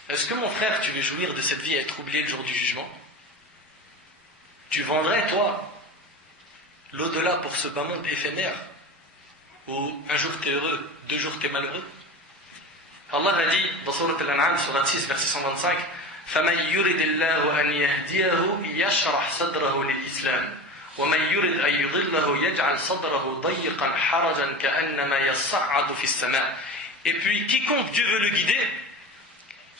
Est-ce que mon frère, tu veux jouir de cette vie et être oublié le jour du jugement? Tu vendrais, toi, l'au-delà pour ce bas monde éphémère, où un jour tu es heureux, 2 jours tu es malheureux? Allah a dit dans Sourate Al-An'am, Sourate 6, verset 125, فَمَنْ يُرِدِ اللَّهُ أَنْ يَهْدِيَهُ يَشْرَحْ صَدْرَهُ لِلْإِسْلَامِ وَمَنْ يُرِدْ أَنْ يُضِلَّهُ يَجْعَلْ صَدْرَهُ ضَيِّقًا حَرَجًا كَأَنَّمَا يَصَّعَّدُ فِي السَّمَاءِ. Et puis quiconque Dieu veut le guider,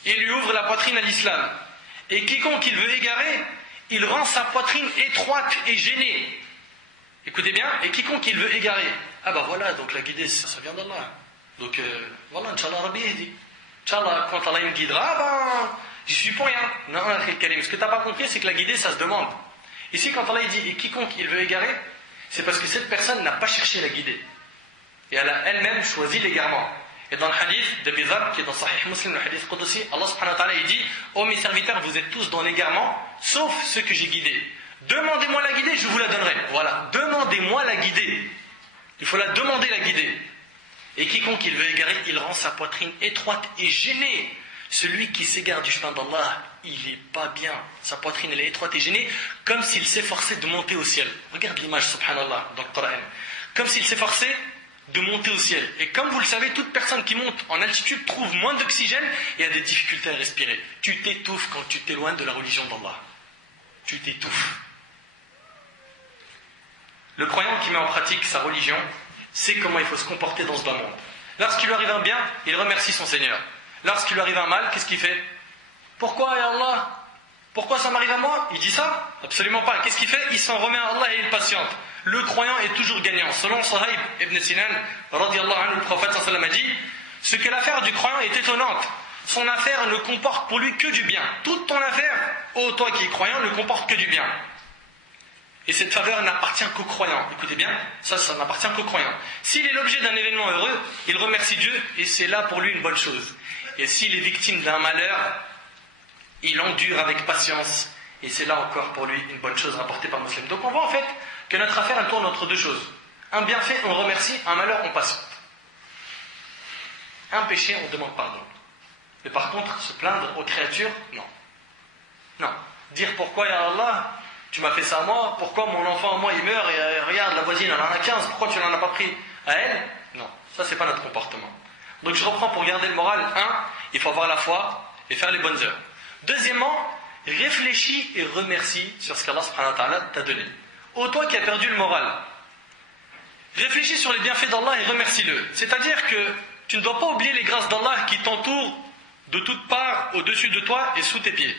il lui ouvre la poitrine à l'islam. Et quiconque il veut égarer, il rend sa poitrine étroite et gênée. Écoutez bien, et quiconque il veut égarer, ah bah voilà, donc la guidée ça vient d'Allah. Donc voilà, Inch'Allah Rabbi dit. Inch'Allah, quand Allah me guidera, ben j'y suis pour rien. Non, ce que tu n'as pas compris, c'est que la guidée ça se demande. Ici, quand Allah dit et quiconque il veut égarer, c'est parce que cette personne n'a pas cherché la guider. Et elle a elle-même choisi l'égarement. Et dans le hadith de Bizarre, qui est dans Sahih Muslim, le hadith Qudsi, Allah subhanahu wa ta'ala il dit, ô mes serviteurs, vous êtes tous dans l'égarement, sauf ceux que j'ai guidés. Demandez-moi la guider, je vous la donnerai. Voilà, demandez-moi la guider. Il faut la demander la guider. Et quiconque il veut égarer, il rend sa poitrine étroite et gênée. Celui qui s'égare du chemin d'Allah, il n'est pas bien. Sa poitrine elle est étroite et gênée, comme s'il s'efforçait de monter au ciel. Regarde l'image, subhanallah, dans le Coran. Comme s'il s'efforçait de monter au ciel. Et comme vous le savez, toute personne qui monte en altitude trouve moins d'oxygène et a des difficultés à respirer. Tu t'étouffes quand tu t'éloignes de la religion d'Allah. Tu t'étouffes. Le croyant qui met en pratique sa religion sait comment il faut se comporter dans ce bas monde. Lorsqu'il lui arrive un bien, il remercie son Seigneur. Lorsqu'il lui arrive un mal, qu'est-ce qu'il fait? Pourquoi, ya Allah? Pourquoi ça m'arrive à moi? Il dit ça? Absolument pas. Qu'est-ce qu'il fait? Il s'en remet à Allah et il patiente. Le croyant est toujours gagnant. Selon Sahib ibn Sinan, radiallahu anhu, le prophète sallallahu alayhi wa sallam a dit, ce que l'affaire du croyant est étonnante. Son affaire ne comporte pour lui que du bien. Toute ton affaire, ô toi qui es croyant, ne comporte que du bien. Et cette faveur n'appartient qu'aux croyants. Écoutez bien, ça n'appartient qu'aux croyants. S'il est l'objet d'un événement heureux, il remercie Dieu et c'est là pour lui une bonne chose. Et s'il est victime d'un malheur, il endure avec patience et c'est là encore pour lui une bonne chose rapportée par Muslim. Donc on voit en fait que notre affaire elle tourne entre deux choses. Un bienfait, on remercie, un malheur, on patiente. Un péché, on demande pardon. Mais par contre, se plaindre aux créatures, non. Non. Dire pourquoi, ya Allah, tu m'as fait ça à moi, pourquoi mon enfant à moi il meurt et regarde la voisine elle en a 15, pourquoi tu n'en as pas pris à elle? Non, ça c'est pas notre comportement. Donc je reprends pour garder le moral. 1, il faut avoir la foi et faire les bonnes œuvres. Deuxièmement, réfléchis et remercie sur ce qu'Allah subhanahu wa ta'ala t'a donné. Ô toi qui as perdu le moral, réfléchis sur les bienfaits d'Allah et remercie-le. C'est-à-dire que tu ne dois pas oublier les grâces d'Allah qui t'entourent de toutes parts, au-dessus de toi et sous tes pieds.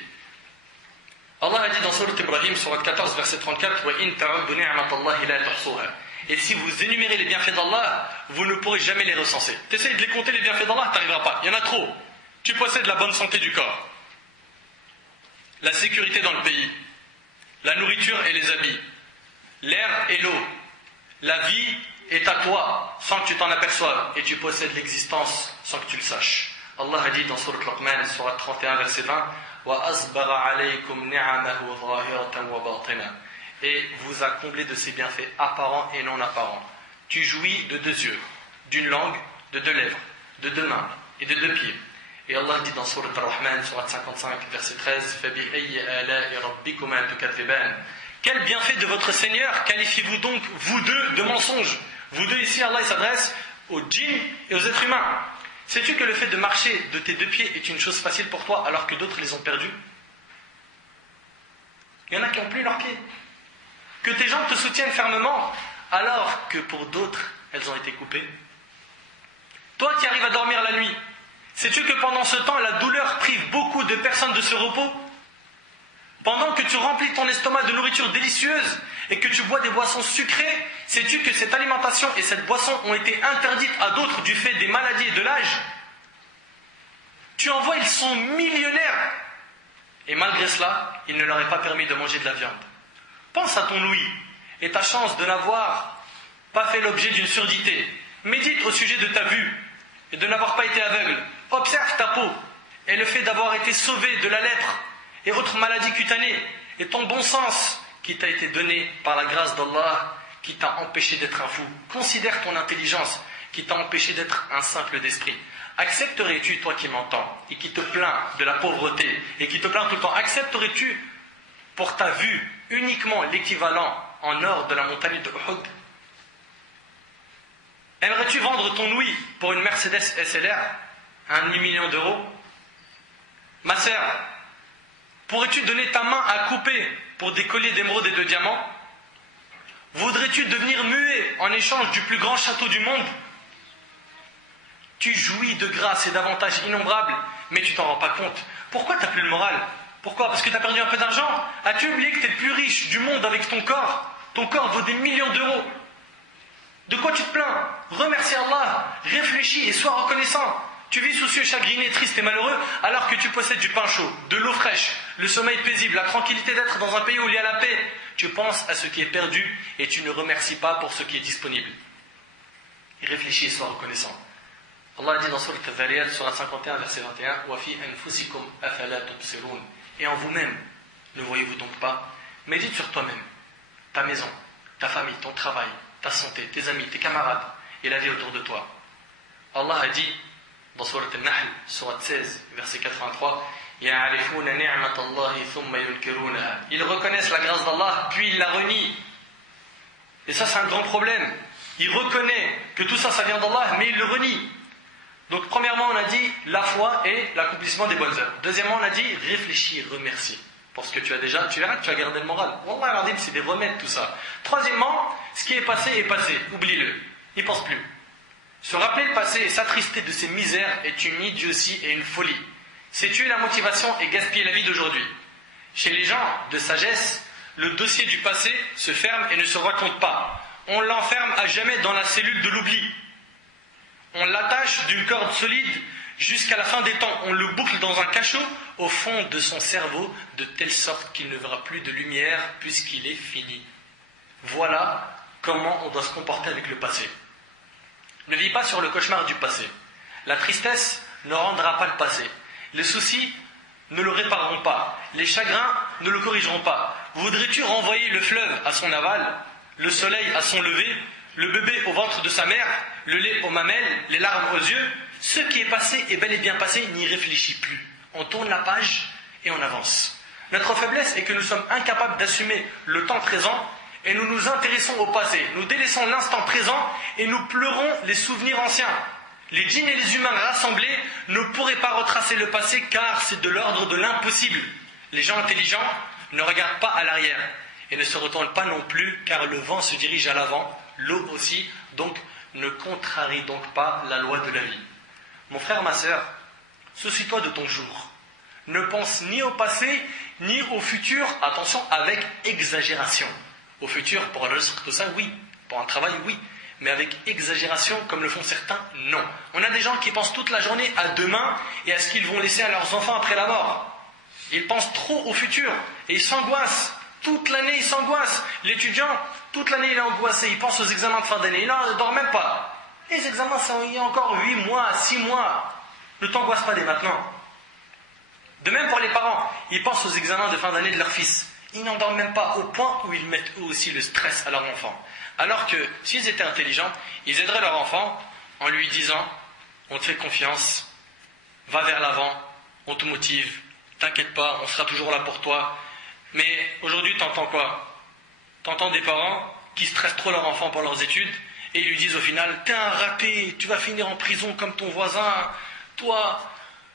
Allah a dit dans Sourate Ibrahim, Sourate 14, verset 34, وَإِن تَعُدُّ نِعْمَةَ اللَّهِ لَا تُحْصُوهَا. Et si vous énumérez les bienfaits d'Allah, vous ne pourrez jamais les recenser. Tu essaies de les compter, les bienfaits d'Allah, tu n'arriveras pas. Il y en a trop. Tu possèdes la bonne santé du corps, la sécurité dans le pays, la nourriture et les habits, l'air et l'eau. La vie est à toi sans que tu t'en aperçoives et tu possèdes l'existence sans que tu le saches. Allah a dit dans Sourate Luqman, Sourate 31, verset 20, وَأَصْبَغَ عَلَيْكُمْ نِعَمَهُ ظَاهِرَةً وَبَاطِنًا. Et vous a comblé de ses bienfaits apparents et non apparents. Tu jouis de 2 yeux, d'une langue, de 2 lèvres, de 2 mains et de 2 pieds. Et Allah dit dans Sourate Ar-Rahman, Sourate 55, verset 13, فَبِأَيِّ آلَاءِ رَبِّكُمَا تُكَذِّبَانِ. Quel bienfait de votre Seigneur qualifiez-vous donc, vous deux, de mensonges? Vous deux ici, Allah il s'adresse aux djinns et aux êtres humains. Sais-tu que le fait de marcher de tes 2 pieds est une chose facile pour toi alors que d'autres les ont perdus? Il y en a qui n'ont plus leurs pieds. Que tes jambes te soutiennent fermement alors que pour d'autres, elles ont été coupées. Toi qui arrives à dormir la nuit, sais-tu que pendant ce temps, la douleur prive beaucoup de personnes de ce repos? Pendant que tu remplis ton estomac de nourriture délicieuse et que tu bois des boissons sucrées, sais-tu que cette alimentation et cette boisson ont été interdites à d'autres du fait des maladies et de l'âge? Tu en vois, ils sont millionnaires. Et malgré cela, il ne leur est pas permis de manger de la viande. Pense à ton Louis et ta chance de n'avoir pas fait l'objet d'une surdité. Médite au sujet de ta vue et de n'avoir pas été aveugle. Observe ta peau et le fait d'avoir été sauvé de la lèpre et autres maladies cutanées, et ton bon sens qui t'a été donné par la grâce d'Allah, qui t'a empêché d'être un fou. Considère ton intelligence qui t'a empêché d'être un simple d'esprit. Accepterais-tu, toi qui m'entends, et qui te plains de la pauvreté, et qui te plains tout le temps, accepterais-tu pour ta vue uniquement l'équivalent en or de la montagne de Uhud? Aimerais-tu vendre ton Louis pour une Mercedes SLR à 1 million d'euros? Ma sœur, pourrais-tu donner ta main à couper pour des colliers d'émeraude et de diamants? Voudrais-tu devenir muet en échange du plus grand château du monde? Tu jouis de grâce et d'avantages innombrables, mais tu t'en rends pas compte. Pourquoi tu n'as plus le moral? Pourquoi? Parce que tu as perdu un peu d'argent? As-tu oublié que tu es le plus riche du monde avec ton corps? Ton corps vaut des millions d'euros. De quoi tu te plains? Remercie Allah, réfléchis et sois reconnaissant. Tu vis soucieux, chagriné, triste et malheureux alors que tu possèdes du pain chaud, de l'eau fraîche, le sommeil paisible, la tranquillité d'être dans un pays où il y a la paix. Tu penses à ce qui est perdu et tu ne remercies pas pour ce qui est disponible. Et réfléchis et sois reconnaissant. Allah dit dans Sourate Al-Dhariyat, sur la 51, verset 21, وَفِي أَنفُسِكُمْ أَفَلَا تُبْصِرُونَ. Et en vous-même, ne voyez-vous donc pas? Médite sur toi-même, ta maison, ta famille, ton travail, ta santé, tes amis, tes camarades et la vie autour de toi. Allah a dit dans Surat Al-Nahl, Surat 16, verset 83, ils reconnaissent la grâce d'Allah, puis ils la renient. Et ça, c'est un grand problème. Il reconnaît que tout ça, ça vient d'Allah, mais il le renie. Donc, premièrement, on a dit la foi et l'accomplissement des bonnes œuvres. Deuxièmement, on a dit réfléchis, remercie. Parce que tu verras que tu as gardé le moral. Wallah al-azim, c'est des remèdes tout ça. Troisièmement, ce qui est passé, oublie-le. N'y pense plus. Se rappeler le passé et s'attrister de ses misères est une idiotie et une folie. C'est tuer la motivation et gaspiller la vie d'aujourd'hui. Chez les gens de sagesse, le dossier du passé se ferme et ne se raconte pas. On l'enferme à jamais dans la cellule de l'oubli. On l'attache d'une corde solide jusqu'à la fin des temps. On le boucle dans un cachot au fond de son cerveau, de telle sorte qu'il ne verra plus de lumière puisqu'il est fini. Voilà comment on doit se comporter avec le passé. Ne vis pas sur le cauchemar du passé. La tristesse ne rendra pas le passé. Les soucis ne le répareront pas. Les chagrins ne le corrigeront pas. Voudrais-tu renvoyer le fleuve à son aval, le soleil à son lever, le bébé au ventre de sa mère, le lait aux mamelles, les larmes aux yeux? Ce qui est passé est bel et bien passé, n'y réfléchis plus. On tourne la page et on avance. Notre faiblesse est que nous sommes incapables d'assumer le temps présent et nous nous intéressons au passé. Nous délaissons l'instant présent et nous pleurons les souvenirs anciens. Les djinns et les humains rassemblés ne pourraient pas retracer le passé car c'est de l'ordre de l'impossible. Les gens intelligents ne regardent pas à l'arrière et ne se retournent pas non plus car le vent se dirige à l'avant, l'eau aussi, donc ne contrarie donc pas la loi de la vie. Mon frère, ma sœur, soucie-toi de ton jour. Ne pense ni au passé ni au futur, attention, avec exagération. Au futur, pour un risque, tout ça, oui. Pour un travail, oui. Mais avec exagération, comme le font certains, non. On a des gens qui pensent toute la journée à demain et à ce qu'ils vont laisser à leurs enfants après la mort. Ils pensent trop au futur et ils s'angoissent. Toute l'année, ils s'angoissent. L'étudiant, toute l'année, il est angoissé. Il pense aux examens de fin d'année. Il ne dort même pas. Les examens, il y a encore 8 mois, 6 mois. Ne t'angoisse pas dès maintenant. De même pour les parents, ils pensent aux examens de fin d'année de leur fils. Ils n'en dorment même pas, au point où ils mettent eux aussi le stress à leur enfant. Alors que, s'ils étaient intelligents, ils aideraient leur enfant en lui disant « On te fait confiance, va vers l'avant, on te motive, t'inquiète pas, on sera toujours là pour toi. » Mais aujourd'hui, t'entends quoi? T'entends des parents qui stressent trop leur enfant pour leurs études et ils lui disent au final « T'es un raté, tu vas finir en prison comme ton voisin, toi,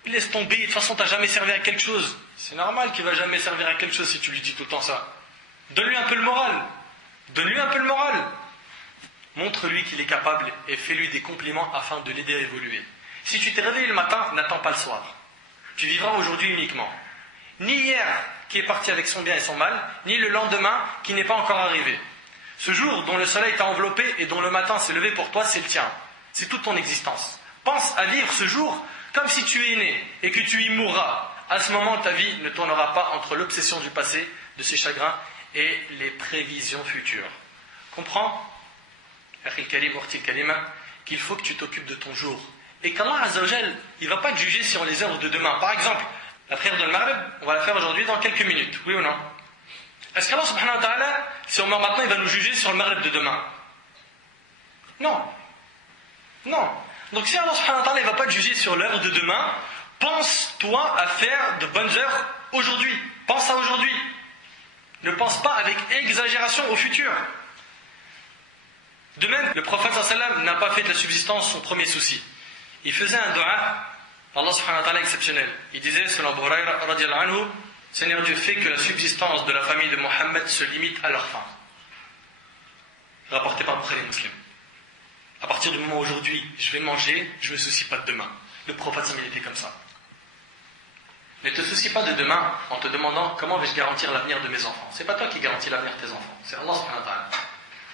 laisse tomber, de toute façon t'as jamais servi à quelque chose. » C'est normal qu'il ne va jamais servir à quelque chose si tu lui dis tout le temps ça. Donne-lui un peu le moral. Donne-lui un peu le moral. Montre-lui qu'il est capable et fais-lui des compliments afin de l'aider à évoluer. Si tu t'es réveillé le matin, n'attends pas le soir. Tu vivras aujourd'hui uniquement. Ni hier qui est parti avec son bien et son mal, ni le lendemain qui n'est pas encore arrivé. Ce jour dont le soleil t'a enveloppé et dont le matin s'est levé pour toi, c'est le tien. C'est toute ton existence. Pense à vivre ce jour comme si tu es né et que tu y mourras. À ce moment, ta vie ne tournera pas entre l'obsession du passé, de ses chagrins, et les prévisions futures. Comprends, qu'il faut que tu t'occupes de ton jour. Et qu'Allah Azzawajal, il ne va pas te juger sur les œuvres de demain. Par exemple, la prière de Maghrib, on va la faire aujourd'hui dans quelques minutes, oui ou non? Est-ce qu'Allah subhanahu wa ta'ala, si on meurt maintenant, il va nous juger sur le Maghrib de demain? Non. Non. Donc si Allah subhanahu wa ta'ala, il ne va pas te juger sur l'œuvre de demain, pense-toi à faire de bonnes œuvres aujourd'hui. Pense à aujourd'hui. Ne pense pas avec exagération au futur. De même, le prophète sallam n'a pas fait de la subsistance son premier souci. Il faisait un dua, Allah subhanahu wa ta'ala exceptionnel. Il disait, selon Abu Hurayra radiyallahu anhu, Seigneur Dieu, fais que la subsistance de la famille de Mohammed se limite à leur faim. Rapporté par Bukhari Muslim. À partir du moment où aujourd'hui, je vais manger, je ne me soucie pas de demain. Le prophète sallam était comme ça. Ne te soucie pas de demain en te demandant comment vais-je garantir l'avenir de mes enfants. C'est pas toi qui garantis l'avenir de tes enfants, c'est Allah subhanahu wa ta'ala.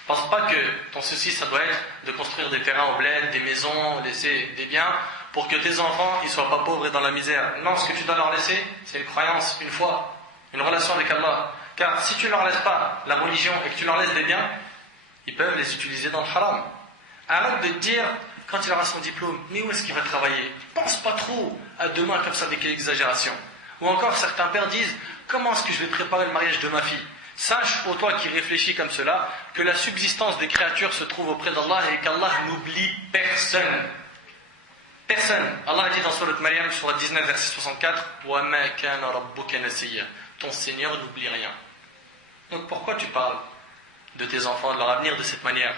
Pense pas que ton souci ça doit être de construire des terrains au bled, des maisons, laisser des biens pour que tes enfants ils soient pas pauvres et dans la misère. Non, ce que tu dois leur laisser, c'est une croyance, une foi, une relation avec Allah. Car si tu ne leur laisses pas la religion et que tu leur laisses des biens, ils peuvent les utiliser dans le haram. Arrête de te dire, quand il aura son diplôme, mais où est-ce qu'il va travailler? Pense pas trop à demain comme ça avec exagération. Ou encore certains pères disent, comment est-ce que je vais préparer le mariage de ma fille? Sache, ô toi qui réfléchis comme cela, que la subsistance des créatures se trouve auprès d'Allah et qu'Allah n'oublie personne. Personne. Allah a dit dans Surat Maryam, Surat 19, verset 64, وَمَا كَانَ رَبُّكَ نَسِيًّا. Ton Seigneur n'oublie rien. Donc pourquoi tu parles de tes enfants, de leur avenir de cette manière?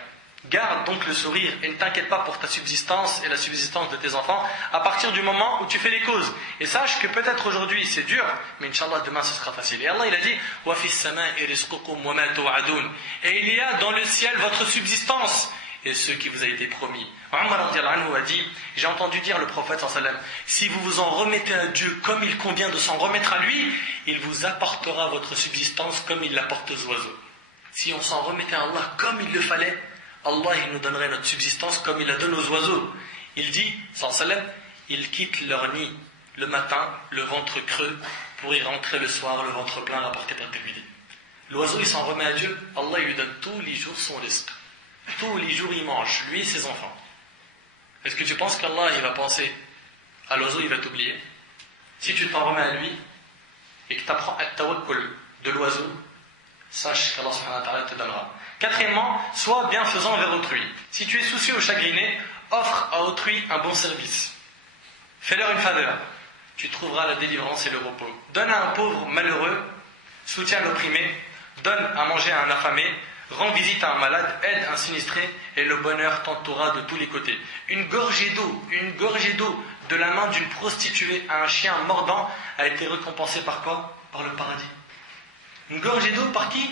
Garde donc le sourire et ne t'inquiète pas pour ta subsistance et la subsistance de tes enfants à partir du moment où tu fais les causes. Et sache que peut-être aujourd'hui c'est dur, mais Inch'Allah demain ce sera facile. Et Allah il a dit وَفِي السَّمَاءِ رِزْقُكُمْ وَمَا تُوعَدُونَ. Et il y a dans le ciel votre subsistance et ce qui vous a été promis. Omar radiyallahu anhu a dit, j'ai entendu dire le prophète sallallahu alayhi wa sallam, si vous vous en remettez à Dieu comme il convient de s'en remettre à lui, il vous apportera votre subsistance comme il l'apporte aux oiseaux. Si on s'en remettait à Allah comme il le fallait, Allah il nous donnerait notre subsistance comme il la donne aux oiseaux. Il dit, sallallahu alayhi wa sallam, ils quittent leur nid le matin, le ventre creux, pour y rentrer le soir, le ventre plein, rapporté par Tirmidhi. L'oiseau il s'en remet à Dieu, Allah il lui donne tous les jours son risque. Tous les jours il mange, lui et ses enfants. Est-ce que tu penses qu'Allah il va penser à l'oiseau, il va t'oublier? Si tu t'en remets à lui et que tu apprends at-tawakkul de l'oiseau, sache qu'Allah subhanahu wa ta'ala te donnera. Quatrièmement, sois bienfaisant envers autrui. Si tu es soucieux ou chagriné, offre à autrui un bon service. Fais-leur une faveur. Tu trouveras la délivrance et le repos. Donne à un pauvre malheureux, soutiens l'opprimé, donne à manger à un affamé, rends visite à un malade, aide un sinistré, et le bonheur t'entourera de tous les côtés. Une gorgée d'eau de la main d'une prostituée à un chien mordant a été récompensée par quoi? Par le paradis. Une gorgée d'eau par qui?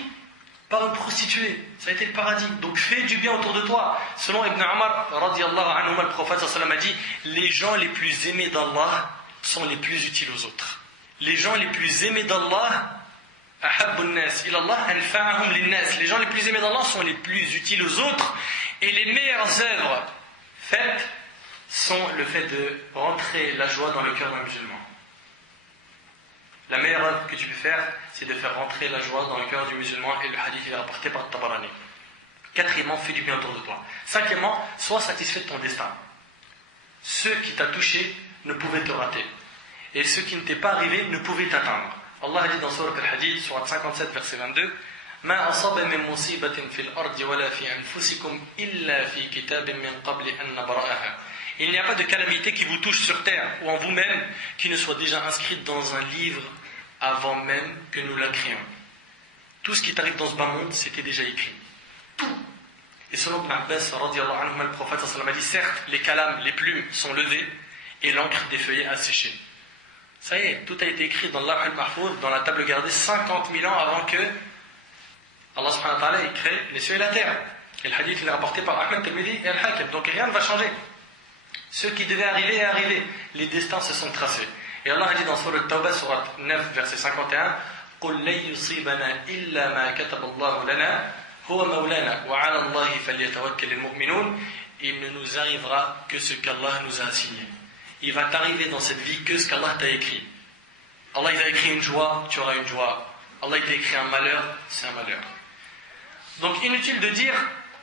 Par une prostituée. Ça a été le paradis. Donc fais du bien autour de toi. Selon Ibn Umar, radiyallahu anhu, le prophète sallallahu alayhi wa sallam a dit, les gens les plus aimés d'Allah sont les plus utiles aux autres. Les gens les plus aimés d'Allah, les gens les plus aimés d'Allah sont les plus utiles aux autres, et les meilleures œuvres faites sont le fait de rentrer la joie dans le cœur d'un musulman. La meilleure œuvre que tu peux faire, c'est de faire rentrer la joie dans le cœur du musulman, et le hadith est rapporté par Tabarani. Quatrièmement, fais du bien autour de toi. Cinquièmement, sois satisfait de ton destin. Ce qui t'a touché ne pouvait te rater, et ce qui ne t'est pas arrivé ne pouvait t'atteindre. Allah a dit dans Surat Al-Hadid, Surat 57, verset 22, ما أصاب من مصيبة في الأرض ولا في أنفسكم إلا في كتاب من قبل أن نبرأها. Il n'y a pas de calamité qui vous touche sur terre ou en vous-même qui ne soit déjà inscrite dans un livre avant même que nous la créions. Tout ce qui t'arrive dans ce bas monde, c'était déjà écrit. Tout. Et selon Ibn Abbas, radiyallahu anhu, le prophète sallallahu alayhi wa sallam a dit, certes, les kalames, les plumes sont levées et l'encre des feuillets a séché. Ça y est, tout a été écrit dans l'Arh al-Mahfouz, dans la table gardée 50 000 ans avant que Allah subhanahu wa ta'ala ait créé les cieux et la terre. Et le hadith il est rapporté par Ahmed Tirmidhi et Al-Hakim. Donc rien ne va changer. Ce qui devait arriver est arrivé. Les destins se sont tracés. Et Allah a dit dans Surat Tawbah, Surat 9, verset 51, قُلْ لَنْ يُصِيبَنَا إِلَّا مَا كَتَبَ اللَّهُ لَنَا هُوَ مَوْلَانَا وَعَلَى اللَّهِ فَلْيَتَوَكَّلِ الْمُؤْمِنُونَ. Il ne nous arrivera que ce qu'Allah nous a assigné. Il va t'arriver dans cette vie que ce qu'Allah t'a écrit. Allah il a écrit une joie, tu auras une joie. Allah il t'a écrit un malheur, c'est un malheur. Donc inutile de dire,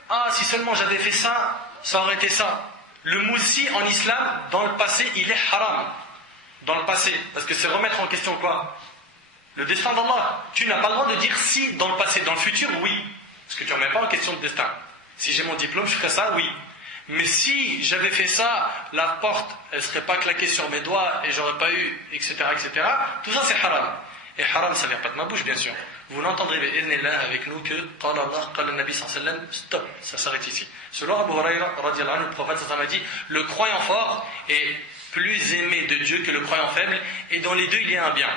ah si seulement j'avais fait ça, ça aurait été ça. Le moussi en islam, dans le passé, il est haram. Dans le passé, parce que c'est remettre en question quoi? Le destin d'Allah. Tu n'as pas le droit de dire si dans le passé, dans le futur, oui. Parce que tu ne remets pas en question le destin. Si j'ai mon diplôme, je ferai ça, oui. Mais si j'avais fait ça, la porte, elle ne serait pas claquée sur mes doigts et j'aurais pas eu, etc., etc. Tout ça, c'est haram. Et haram, ça ne vient pas de ma bouche, bien sûr. Vous l'entendrez avec nous que Qala Allah, Qala Nabi sallallahu alayhi wa sallam, stop, ça s'arrête ici. Selon Abu Huraira, radiyallahu anhu, le prophète sallallahu alayhi wa sallam a dit, le croyant fort est plus aimé de Dieu que le croyant faible, et dans les deux, il y a un bien.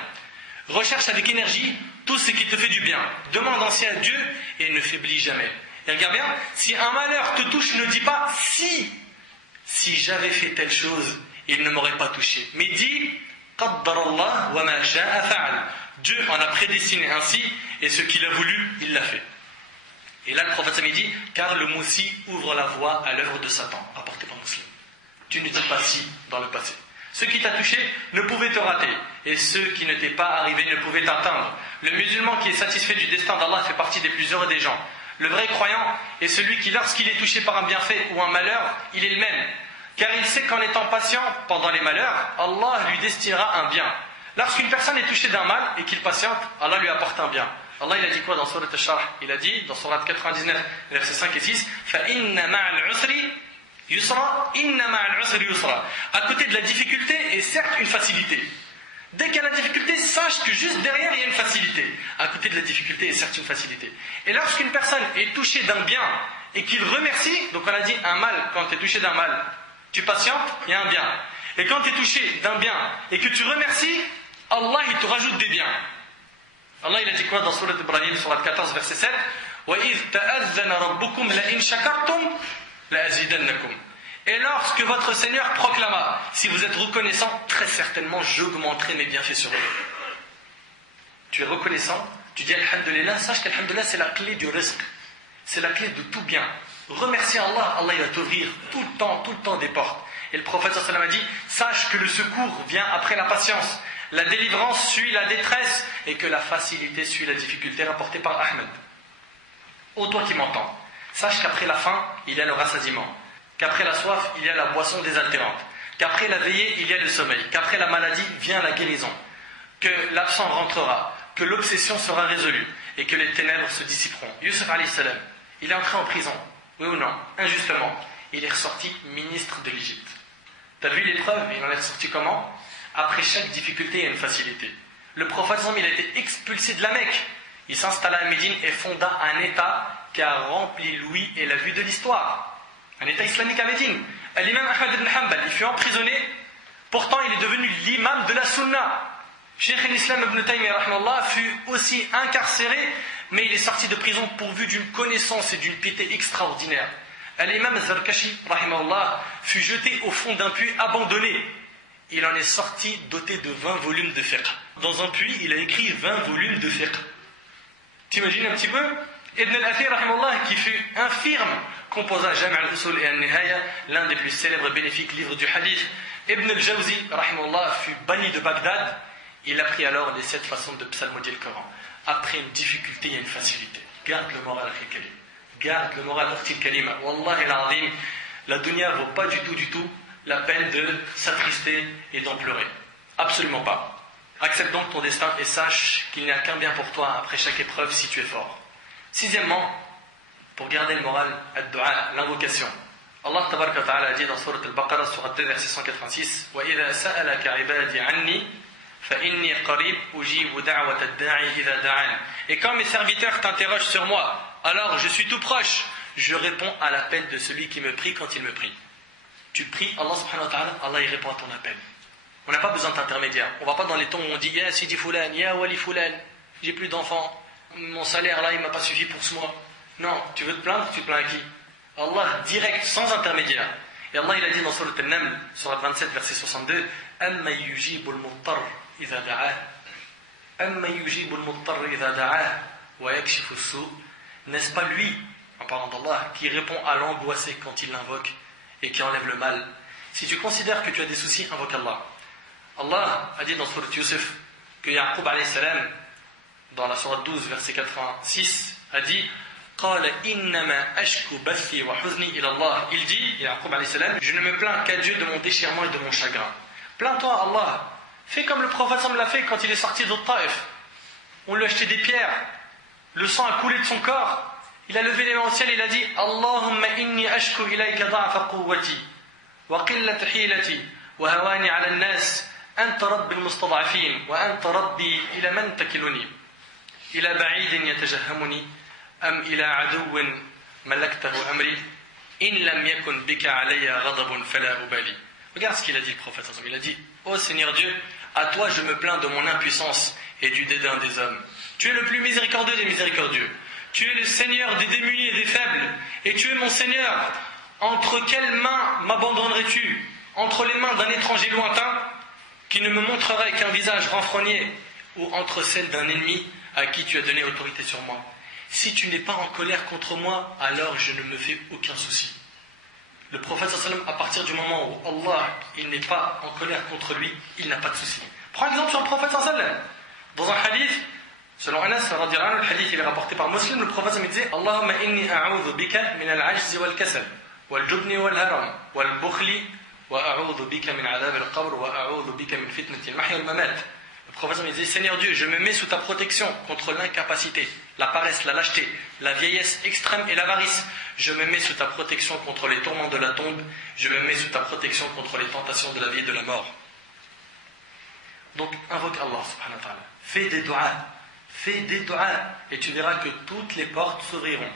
Recherche avec énergie tout ce qui te fait du bien. Demande ainsi à Dieu et ne faiblis jamais. Et regarde bien, si un malheur te touche, ne dis pas si j'avais fait telle chose, il ne m'aurait pas touché. Mais dis Qaddarallah wa ma sha'a fa'al. Dieu en a prédestiné ainsi, et ce qu'il a voulu, il l'a fait. Et là, le prophète Sami dit, car le moussi ouvre la voie à l'œuvre de Satan, rapporté par Muslim. Tu ne dis pas si dans le passé. Ce qui t'a touché ne pouvait te rater, et ce qui ne t'est pas arrivé ne pouvait t'atteindre. Le musulman qui est satisfait du destin d'Allah fait partie des plus heureux des gens. Le vrai croyant est celui qui, lorsqu'il est touché par un bienfait ou un malheur, il est le même. Car il sait qu'en étant patient pendant les malheurs, Allah lui destinera un bien. Lorsqu'une personne est touchée d'un mal et qu'il patiente, Allah lui apporte un bien. Allah il a dit quoi dans Surat Al-Sharh? Il a dit dans Surat 99, versets 5 et 6, فَإِنَّ مَعَ الْعُسْرِ Yusra, inna ma'al usri yusra. À côté de la difficulté est certes une facilité. Dès qu'il y a la difficulté, sache que juste derrière il y a une facilité. À côté de la difficulté est certes une facilité. Et lorsqu'une personne est touchée d'un bien et qu'il remercie, donc on a dit un mal, quand tu es touché d'un mal, tu patientes, il y a un bien. Et quand tu es touché d'un bien et que tu remercies, Allah il te rajoute des biens. Allah il a dit quoi dans Surat Ibrahim, Surat 14, verset 7 وَإِذْ تَأَذَّنَ رَبُّكُمْ لَإِنْ شَكَرْتُمْ لَأَزِيدَنَّكُمْ. Et lorsque votre Seigneur proclama, si vous êtes reconnaissant, très certainement j'augmenterai mes bienfaits sur vous. Tu es reconnaissant, tu dis Alhamdulillah, sache qu'Alhamdulillah c'est la clé du rizq, c'est la clé de tout bien. Remercie Allah, Allah il va t'ouvrir tout le temps des portes. Et le prophète sallallahu alayhi wa sallam a dit, sache que le secours vient après la patience, la délivrance suit la détresse et que la facilité suit la difficulté, rapportée par Ahmed. Ô toi qui m'entends, sache qu'après la faim, il y a le rassasiement, qu'après la soif, il y a la boisson désaltérante, qu'après la veillée, il y a le sommeil, qu'après la maladie vient la guérison, que l'absent rentrera, que l'obsession sera résolue et que les ténèbres se dissiperont. Yusuf alayhi salam, il est entré en prison, oui ou non, injustement, il est ressorti ministre de l'Égypte. Tu as vu l'épreuve, il en est ressorti comment? Après chaque difficulté, il y a une facilité. Le prophète, il a été expulsé de la Mecque. Il s'installa à Médine et fonda un État qui a rempli l'ouïe et la vue de l'histoire. Un État islamique à Médine. L'imam Ahmad ibn Hanbal, il fut emprisonné. Pourtant, il est devenu l'imam de la Sunna. Cheikh al-Islam ibn Taymiyyah fut aussi incarcéré, mais il est sorti de prison pourvu d'une connaissance et d'une piété extraordinaire. L'imam Zarkashi fut jeté au fond d'un puits abandonné. Il en est sorti doté de 20 volumes de fiqh. Dans un puits, il a écrit 20 volumes de fiqh. T'imagines un petit peu? Ibn al-Athir, qui fut infirme, composa Jam' al-Usul et al-Nihaya, l'un des plus célèbres et bénéfiques livres du hadith. Ibn al-Jawzi, fut banni de Bagdad. Il apprit alors les 7 façons de psalmodier le Coran. Après une difficulté, il y a une facilité. Garde le moral, Akhil. Garde le moral, Akhil Kalima. Wallahi al-Azim, la dunya vaut pas du tout la peine de s'attrister et d'en pleurer. Absolument pas. Accepte donc ton destin et sache qu'il n'y a qu'un bien pour toi après chaque épreuve si tu es fort. Sixièmement, pour garder le moral, ad-du'a, l'invocation. Allah tabaraka wa ta'ala a dit dans Surat al-Baqarah, Surat 2, verset 186, وَإِذَا سَأَلَكَ عِبَادِ عَنِّي فَإِنِّي قَرِيبٌ أُجِيبُ دَعْوَةَ الدَّاعِ إِذَا دَعَانِ. Et quand mes serviteurs t'interrogent sur moi, alors je suis tout proche, je réponds à l'appel de celui qui me prie quand il me prie. Tu pries, Allah subhanahu wa ta'ala, Allah il répond à ton appel. On n'a pas besoin d'intermédiaire. On ne va pas dans les tons où on dit Ya Sidi Fulan, Ya Wali Fulan, j'ai plus d'enfants, mon salaire là il ne m'a pas suffi pour ce mois. Non, tu veux te plaindre, tu te plains à qui? Allah direct, sans intermédiaire. Et Allah il a dit dans Surat Al-Naml, Surat 27, verset 62, Amma yujibul muttar idha da'ah, Amma yujibul muttar idha da'ah, wa yakshifu su. N'est-ce pas lui, en parlant d'Allah, qui répond à l'angoissé quand il l'invoque et qui enlève le mal? Si tu considères que tu as des soucis, invoque Allah. Allah a dit dans Surat Yusuf que Yaqub alayhi salam, dans la Surat 12, verset 86, a dit قال إنما أشكو بثي وحزني إلى الله. Il dit, Yaqub alayhi salam, je ne me plains qu'à Dieu de mon déchirement et de mon chagrin. Plains-toi à Allah. Fais comme le prophète l'a fait quand il est sorti de Taïf. On lui a acheté des pierres. Le sang a coulé de son corps. Il a levé les mains au ciel et il a dit Allahumma inni ashku ilayka da'fa quwwati wa qillata hilati wa hawani 'ala an-nas anta rabbi al-mustad'afin wa anta rabbi ila man takiluni ila ba'idin yatajahhamuni am ila 'aduwwin malaktahu amri in lam yakun bika 'alayya ghadabun fala ubali. Regarde ce qu'il a dit le prophète. Il a dit ô Seigneur Dieu, à toi je me plains de mon impuissance et du dédain des hommes. Tu es le plus miséricordieux des miséricordieux. Tu es le Seigneur des démunis et des faibles. Et tu es mon Seigneur. Entre quelles mains m'abandonnerais-tu? Entre les mains d'un étranger lointain qui ne me montrerait qu'un visage renfrogné, ou entre celles d'un ennemi à qui tu as donné autorité sur moi? Si tu n'es pas en colère contre moi, alors je ne me fais aucun souci. Le prophète sallam, à partir du moment où Allah il n'est pas en colère contre lui, il n'a pas de souci. Prends exemple sur le prophète sallam. Dans un hadith, selon Anas, le hadith il est rapporté par Muslim, le prophète me disait Allahumma inni a'udhu bika min al-ajzi wal-kasal, wal-jubni wal-haram, wal-bukhli, wa a'udhu bika min adhab al-qabr, wa a'udhu bika min fitnati al-mahya wal-mamat, Le prophète il disait, Seigneur Dieu, je me mets sous ta protection contre l'incapacité, la paresse, la lâcheté, la vieillesse extrême et l'avarice. Je me mets sous ta protection contre les tourments de la tombe. Je me mets sous ta protection contre les tentations de la vie et de la mort. Donc invoque Allah subhanahu wa ta'ala. Fais des doigts. Et tu verras que toutes les portes s'ouvriront.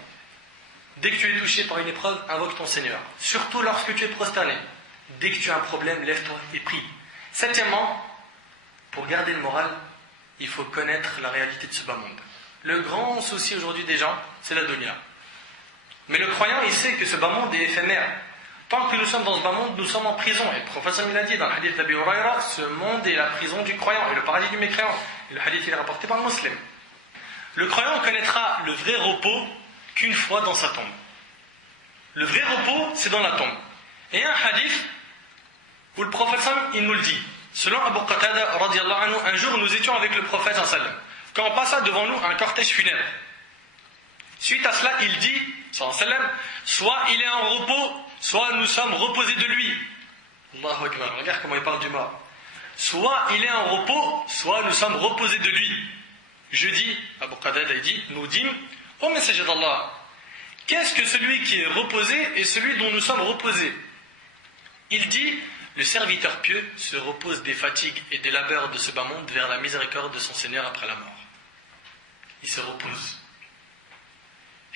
Dès que tu es touché par une épreuve, invoque ton Seigneur. Surtout lorsque tu es prosterné. Dès que tu as un problème, lève-toi et prie. Septièmement, pour garder le moral, il faut connaître la réalité de ce bas monde. Le grand souci aujourd'hui des gens, c'est la dunya. Mais le croyant, il sait que ce bas monde est éphémère. Tant que nous sommes dans ce bas monde, nous sommes en prison. Et le prophète il a dit dans le hadith d'Abi Huraira, ce monde est la prison du croyant et le paradis du mécréant. Et le hadith il est rapporté par le musulman. Le croyant connaîtra le vrai repos qu'une fois dans sa tombe. Le vrai repos, c'est dans la tombe. Et un hadith où le prophète il nous le dit. Selon Abu Qatada, radiyallahu anhu, un jour nous étions avec le prophète sallam. Quand passa devant nous un cortège funèbre. Suite à cela, il dit, sallam, soit il est en repos, soit nous sommes reposés de lui. Allahu Akbar, regarde comment il parle du mort. Soit il est en repos, soit nous sommes reposés de lui. Je dis, Abu Qatada dit, nous dîmes, ô messager d'Allah, qu'est-ce que celui qui est reposé et celui dont nous sommes reposés? Il dit, le serviteur pieux se repose des fatigues et des labeurs de ce bas monde vers la miséricorde de son Seigneur après la mort. Il se repose.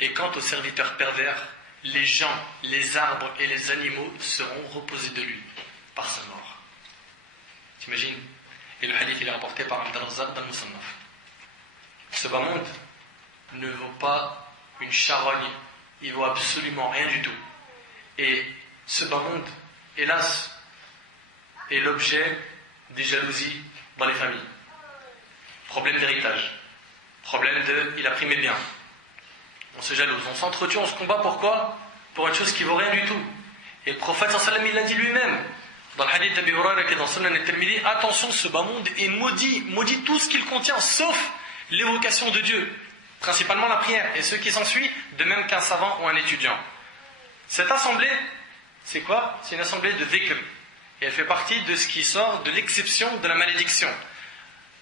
Et quant au serviteur pervers, les gens, les arbres et les animaux seront reposés de lui par sa mort. T'imagines? Et le hadith il est rapporté par Abd-al-Razzaq dans le Musannaf. Ce bas monde ne vaut pas une charogne, il vaut absolument rien du tout. Et ce bas monde, hélas, est l'objet des jalousies dans les familles. Problème d'héritage. Problème de il a pris mes biens. On se jalouse, on s'entretue, on se combat. Pourquoi? Pour une chose qui vaut rien du tout. Et le prophète sallam il l'a dit lui-même dans le hadith d'Abi Huraira qui est dans Sunan al-Tirmidhi, attention, ce bas monde est maudit tout ce qu'il contient sauf l'évocation de Dieu, principalement la prière et ce qui s'ensuit, de même qu'un savant ou un étudiant. Cette assemblée, c'est quoi? C'est une assemblée de dhikr. Et elle fait partie de ce qui sort de l'exception de la malédiction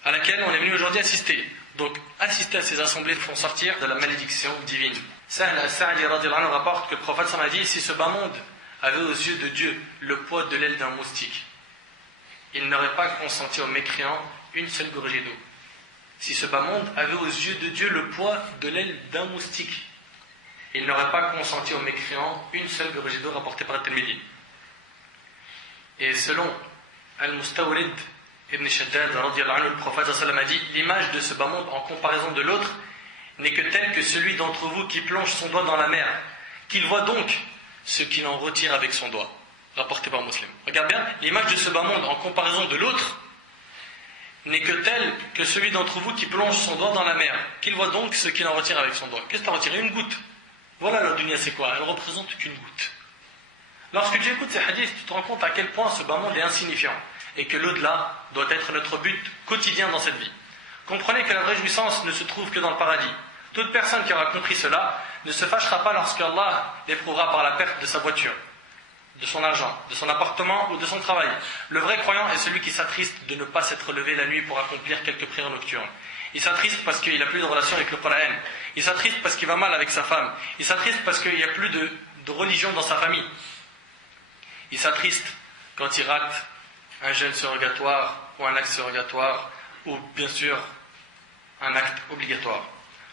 à laquelle on est venu aujourd'hui assister. Donc, assister à ces assemblées font sortir de la malédiction divine. Sahl al-Sa'di radhiyallahu anhu rapporte que le prophète a dit, si ce bas monde avait aux yeux de Dieu le poids de l'aile d'un moustique, il n'aurait pas consenti aux mécréants une seule gorgée d'eau. Si ce bas monde avait aux yeux de Dieu le poids de l'aile d'un moustique, il n'aurait pas consenti aux mécréants une seule gorgée d'eau rapportée par At-Tirmidhi. Et selon Al-Mustawrid Ibn Shaddad, le prophète a dit, l'image de ce bas monde en comparaison de l'autre n'est que telle que celui d'entre vous qui plonge son doigt dans la mer, qu'il voit donc ce qu'il en retire avec son doigt. Rapporté par Muslim. Regarde bien, l'image de ce bas monde en comparaison de l'autre n'est que telle que celui d'entre vous qui plonge son doigt dans la mer, qu'il voit donc ce qu'il en retire avec son doigt. Qu'est-ce qu'il a retiré? Une goutte. Voilà la dunya, c'est quoi? Elle représente qu'une goutte. Lorsque tu écoutes ces hadiths, tu te rends compte à quel point ce bas monde est insignifiant et que l'au-delà doit être notre but quotidien dans cette vie. Comprenez que la vraie jouissance ne se trouve que dans le paradis. Toute personne qui aura compris cela ne se fâchera pas lorsque Allah l'éprouvera par la perte de sa voiture, de son argent, de son appartement ou de son travail. Le vrai croyant est celui qui s'attriste de ne pas s'être levé la nuit pour accomplir quelques prières nocturnes. Il s'attriste parce qu'il n'a plus de relation avec le Coran. Il s'attriste parce qu'il va mal avec sa femme. Il s'attriste parce qu'il n'y a plus de religion dans sa famille. Il s'attriste quand il rate un jeûne surrogatoire ou un acte surrogatoire ou bien sûr un acte obligatoire.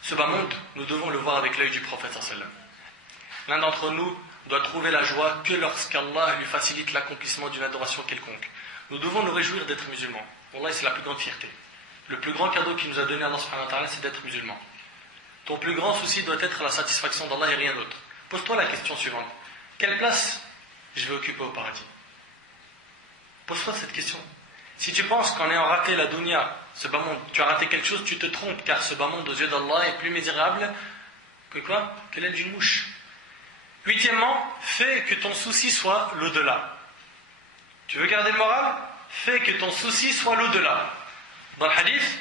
Ce bas monde, nous devons le voir avec l'œil du prophète sallam. L'un d'entre nous doit trouver la joie que lorsqu'Allah lui facilite l'accomplissement d'une adoration quelconque. Nous devons nous réjouir d'être musulmans. Wallah, c'est la plus grande fierté. Le plus grand cadeau qu'il nous a donné Allah subhanahu wa ta'ala, c'est d'être musulman. Ton plus grand souci doit être la satisfaction d'Allah et rien d'autre. Pose-toi la question suivante. Quelle place je vais occuper au paradis? Pose-toi cette question. Si tu penses qu'en ayant raté la dunya, ce bas monde, tu as raté quelque chose, tu te trompes, car ce bas monde aux yeux d'Allah est plus misérable que quoi? Que l'aile d'une mouche. Huitièmement, fais que ton souci soit l'au-delà. Tu veux garder le moral? Fais que ton souci soit l'au-delà. Dans le hadith,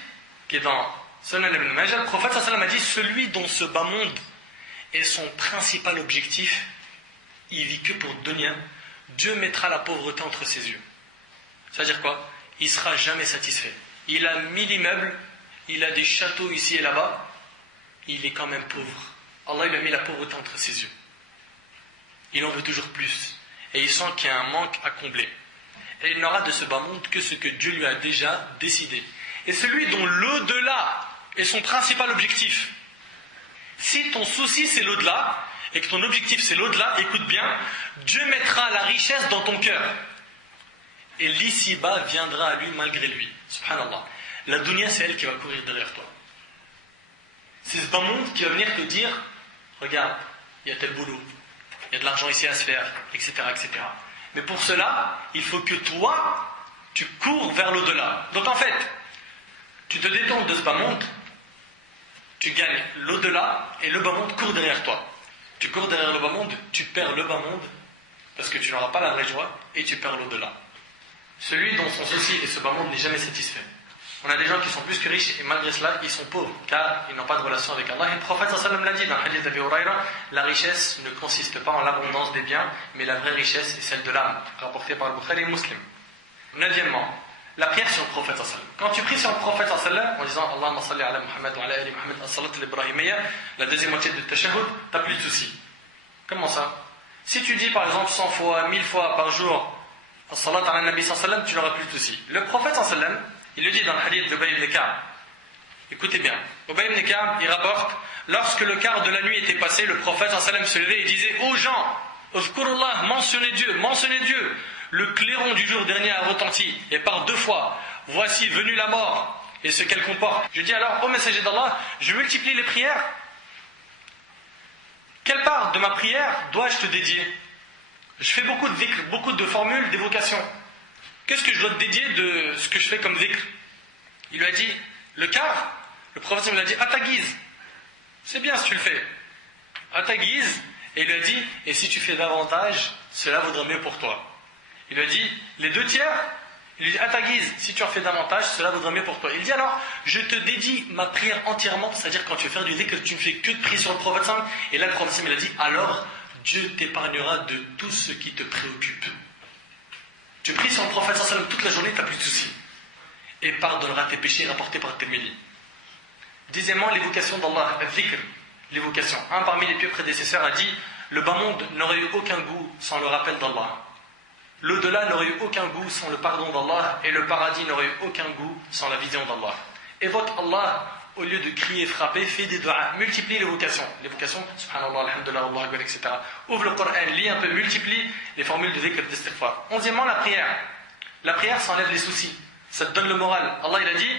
qui est dans Sunan ibn Majah, le prophète sallallahu alayhi wa sallam a dit, celui dont ce bas monde est son principal objectif, il vit que pour dunya, Dieu mettra la pauvreté entre ses yeux. C'est-à-dire quoi? Il ne sera jamais satisfait. il a 1000 immeubles, il a des châteaux ici et là-bas, il est quand même pauvre. Allah il a mis la pauvreté entre ses yeux. Il en veut toujours plus. Et il sent qu'il y a un manque à combler. Et il n'aura de ce bas monde que ce que Dieu lui a déjà décidé. Et celui dont l'au-delà est son principal objectif. Si ton souci c'est l'au-delà, et que ton objectif c'est l'au-delà, écoute bien, Dieu mettra la richesse dans ton cœur. Et l'ici-bas viendra à lui malgré lui. Subhanallah. La dunya c'est elle qui va courir derrière toi. C'est ce bas monde qui va venir te dire, regarde, il y a tel boulot, il y a de l'argent ici à se faire, etc., etc. Mais pour cela, il faut que toi, tu cours vers l'au-delà. Donc en fait, tu te détournes de ce bas monde, tu gagnes l'au-delà et le bas monde court derrière toi. Tu cours derrière le bas monde, tu perds le bas monde parce que tu n'auras pas la vraie joie et tu perds l'au-delà. Celui dont son souci est ce bas monde n'est jamais satisfait. On a des gens qui sont plus que riches et malgré cela ils sont pauvres car ils n'ont pas de relation avec Allah. Et le prophète sallallahu alayhi wa sallam l'a dit dans le hadith d'Abi Huraira, la richesse ne consiste pas en l'abondance des biens mais la vraie richesse est celle de l'âme, rapportée par le Bukhari et Muslim. Neuvièmement, la prière sur le prophète sallallahu alayhi wa sallam. Quand tu pries sur le prophète sallallahu alayhi wa sallam en disant Allahumma salli ala Muhammad wa ala ali Muhammad as-salat al-ibrahimiyya, la deuxième moitié de tashahhud, t'as plus de soucis. Comment ça? Si tu dis par exemple 100 fois, 1000 fois par jour as-salat ala nabi sallallahu alayhi wa sallam, tu n'auras plus de soucis. Le prophète sallallahu alayhi wa sallam, il le dit dans le hadith d'Ubay ibn Ka'b. Écoutez bien. Ubay ibn Ka'b, il rapporte, lorsque le quart de la nuit était passé, le prophète sallallahu alayhi wa sallam se levait et disait aux gens, Uzkurullah, mentionnez Dieu, mentionnez Dieu. Le clairon du jour dernier a retenti, et par 2 fois, voici venue la mort, et ce qu'elle comporte. Je dis alors, ô messager d'Allah, je multiplie les prières. Quelle part de ma prière dois-je te dédier? Je fais beaucoup de dhikr, beaucoup de formules d'évocation. Qu'est-ce que je dois te dédier de ce que je fais comme dhikr? Il lui a dit, le quart, le prophète lui a dit, à ta guise. C'est bien si tu le fais. À ta guise. Et il lui a dit, et si tu fais davantage, cela vaudra mieux pour toi. Il lui a dit, les 2 tiers, il lui dit, à ta guise, si tu en fais davantage, cela vaudra mieux pour toi. Il dit alors, je te dédie ma prière entièrement, c'est-à-dire quand tu veux faire du dhikr, tu ne fais que de prier sur le prophète. Et là, le prophète il a dit, alors, Dieu t'épargnera de tout ce qui te préoccupe. Tu pries sur le prophète toute la journée, tu n'as plus de soucis. Et pardonnera tes péchés rapportés par Tirmidhi. Dixièmement, l'évocation d'Allah, al-dhikr, l'évocation. Un parmi les pieux prédécesseurs a dit, le bas monde n'aurait eu aucun goût sans le rappel d'Allah. L'au-delà n'aurait eu aucun goût sans le pardon d'Allah, et le paradis n'aurait eu aucun goût sans la vision d'Allah. Évoque Allah, au lieu de crier et frapper, fais des doigts, multiplie l'évocation. L'évocation, subhanallah, alhamdulillah, Allah akbar, etc. Ouvre le Coran, lis un peu, multiplie les formules de dhikr, d'istighfar. 11e, la prière. La prière, ça enlève les soucis. Ça te donne le moral. Allah, il a dit,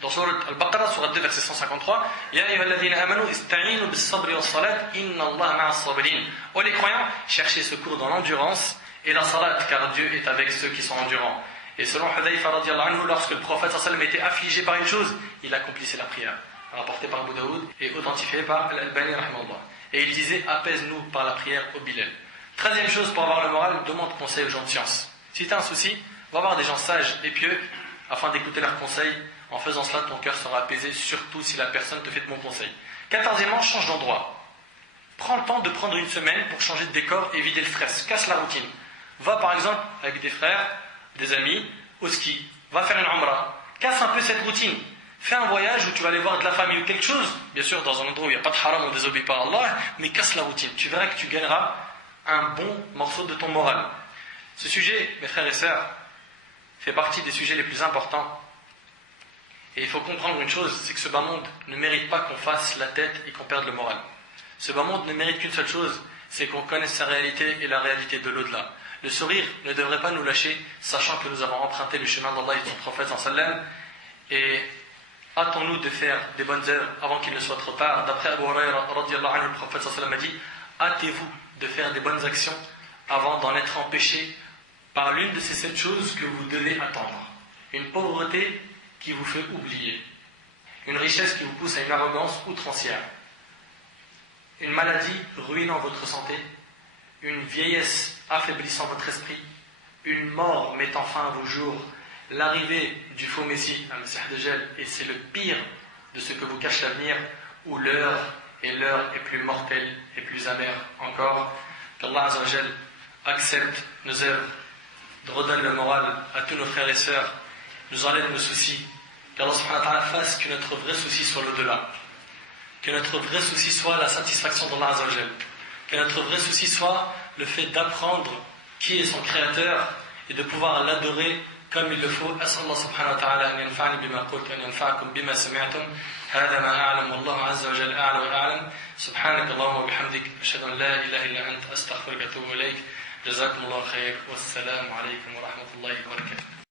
dans Surat Al-Baqarah, Surat 2, verset 153, Ya ayyuhalladhina amanu ista'inu bis-sabri was-salat, inna Allah ma'as-sabirin. Oh les croyants, cherchez secours dans l'endurance et la salat, car Dieu est avec ceux qui sont endurants. Et selon Hudayfa radiyallahu anhu, lorsque le prophète sallallahu alayhi wa sallam était affligé par une chose, il accomplissait la prière, rapporté par Abu Daoud et authentifié par Al-Albani rahimahullah. Et il disait, apaise-nous par la prière au Bilal. 13e chose pour avoir le moral, demande conseil aux gens de science. Si tu as un souci, va voir des gens sages et pieux afin d'écouter leurs conseils. En faisant cela, ton cœur sera apaisé, surtout si la personne te fait de bons conseils. 14e, change d'endroit. Prends le temps de prendre une semaine pour changer de décor et vider le stress. Casse la routine. Va par exemple avec des frères, des amis, au ski. Va faire une umrah. Casse un peu cette routine. Fais un voyage où tu vas aller voir de la famille ou quelque chose. Bien sûr, dans un endroit où il n'y a pas de haram, on ne désobéit pas à Allah, mais casse la routine. Tu verras que tu gagneras un bon morceau de ton moral. Ce sujet, mes frères et sœurs, fait partie des sujets les plus importants. Et il faut comprendre une chose, c'est que ce bas monde ne mérite pas qu'on fasse la tête et qu'on perde le moral. Ce bas monde ne mérite qu'une seule chose, c'est qu'on connaisse sa réalité et la réalité de l'au-delà. Le sourire ne devrait pas nous lâcher, sachant que nous avons emprunté le chemin d'Allah et de son prophète sallam. Et hâtons-nous de faire des bonnes œuvres avant qu'il ne soit trop tard. D'après Abu Huraira radiyallahu anhu, le prophète sallam a dit, hâtez-vous de faire des bonnes actions avant d'en être empêché par l'une de ces 7 choses que vous devez attendre. Une pauvreté qui vous fait oublier, une richesse qui vous pousse à une arrogance outrancière, une maladie ruinant votre santé, une vieillesse affaiblissant votre esprit, une mort mettant fin à vos jours, l'arrivée du faux Messie, un Messie Dajjal, et c'est le pire de ce que vous cache l'avenir, où l'heure est plus mortelle et plus amère encore. Qu'Allah Azza wa Jal accepte nos œuvres, redonne le moral à tous nos frères et sœurs, nous enlève nos soucis qu'Allah subhanahu wa ta'ala fasse que notre vrai souci soit l'au-delà, que notre vrai souci soit la satisfaction d'Allah Azza wa Jal, que notre vrai souci soit le fait d'apprendre qui est son créateur et de pouvoir l'adorer comme il le faut. أسأل الله سبحانه وتعالى أن ينفعني بما قلت وأن ينفعكم بما سمعتم. هذا ما أعلم والله عز وجل أعلى وأعلم. سبحانك اللهم وبحمدك أشهد أن لا إله إلا أنت أستغفرك وأتوب إليك. جزاكم الله خير والسلام عليكم ورحمة الله وبركاته.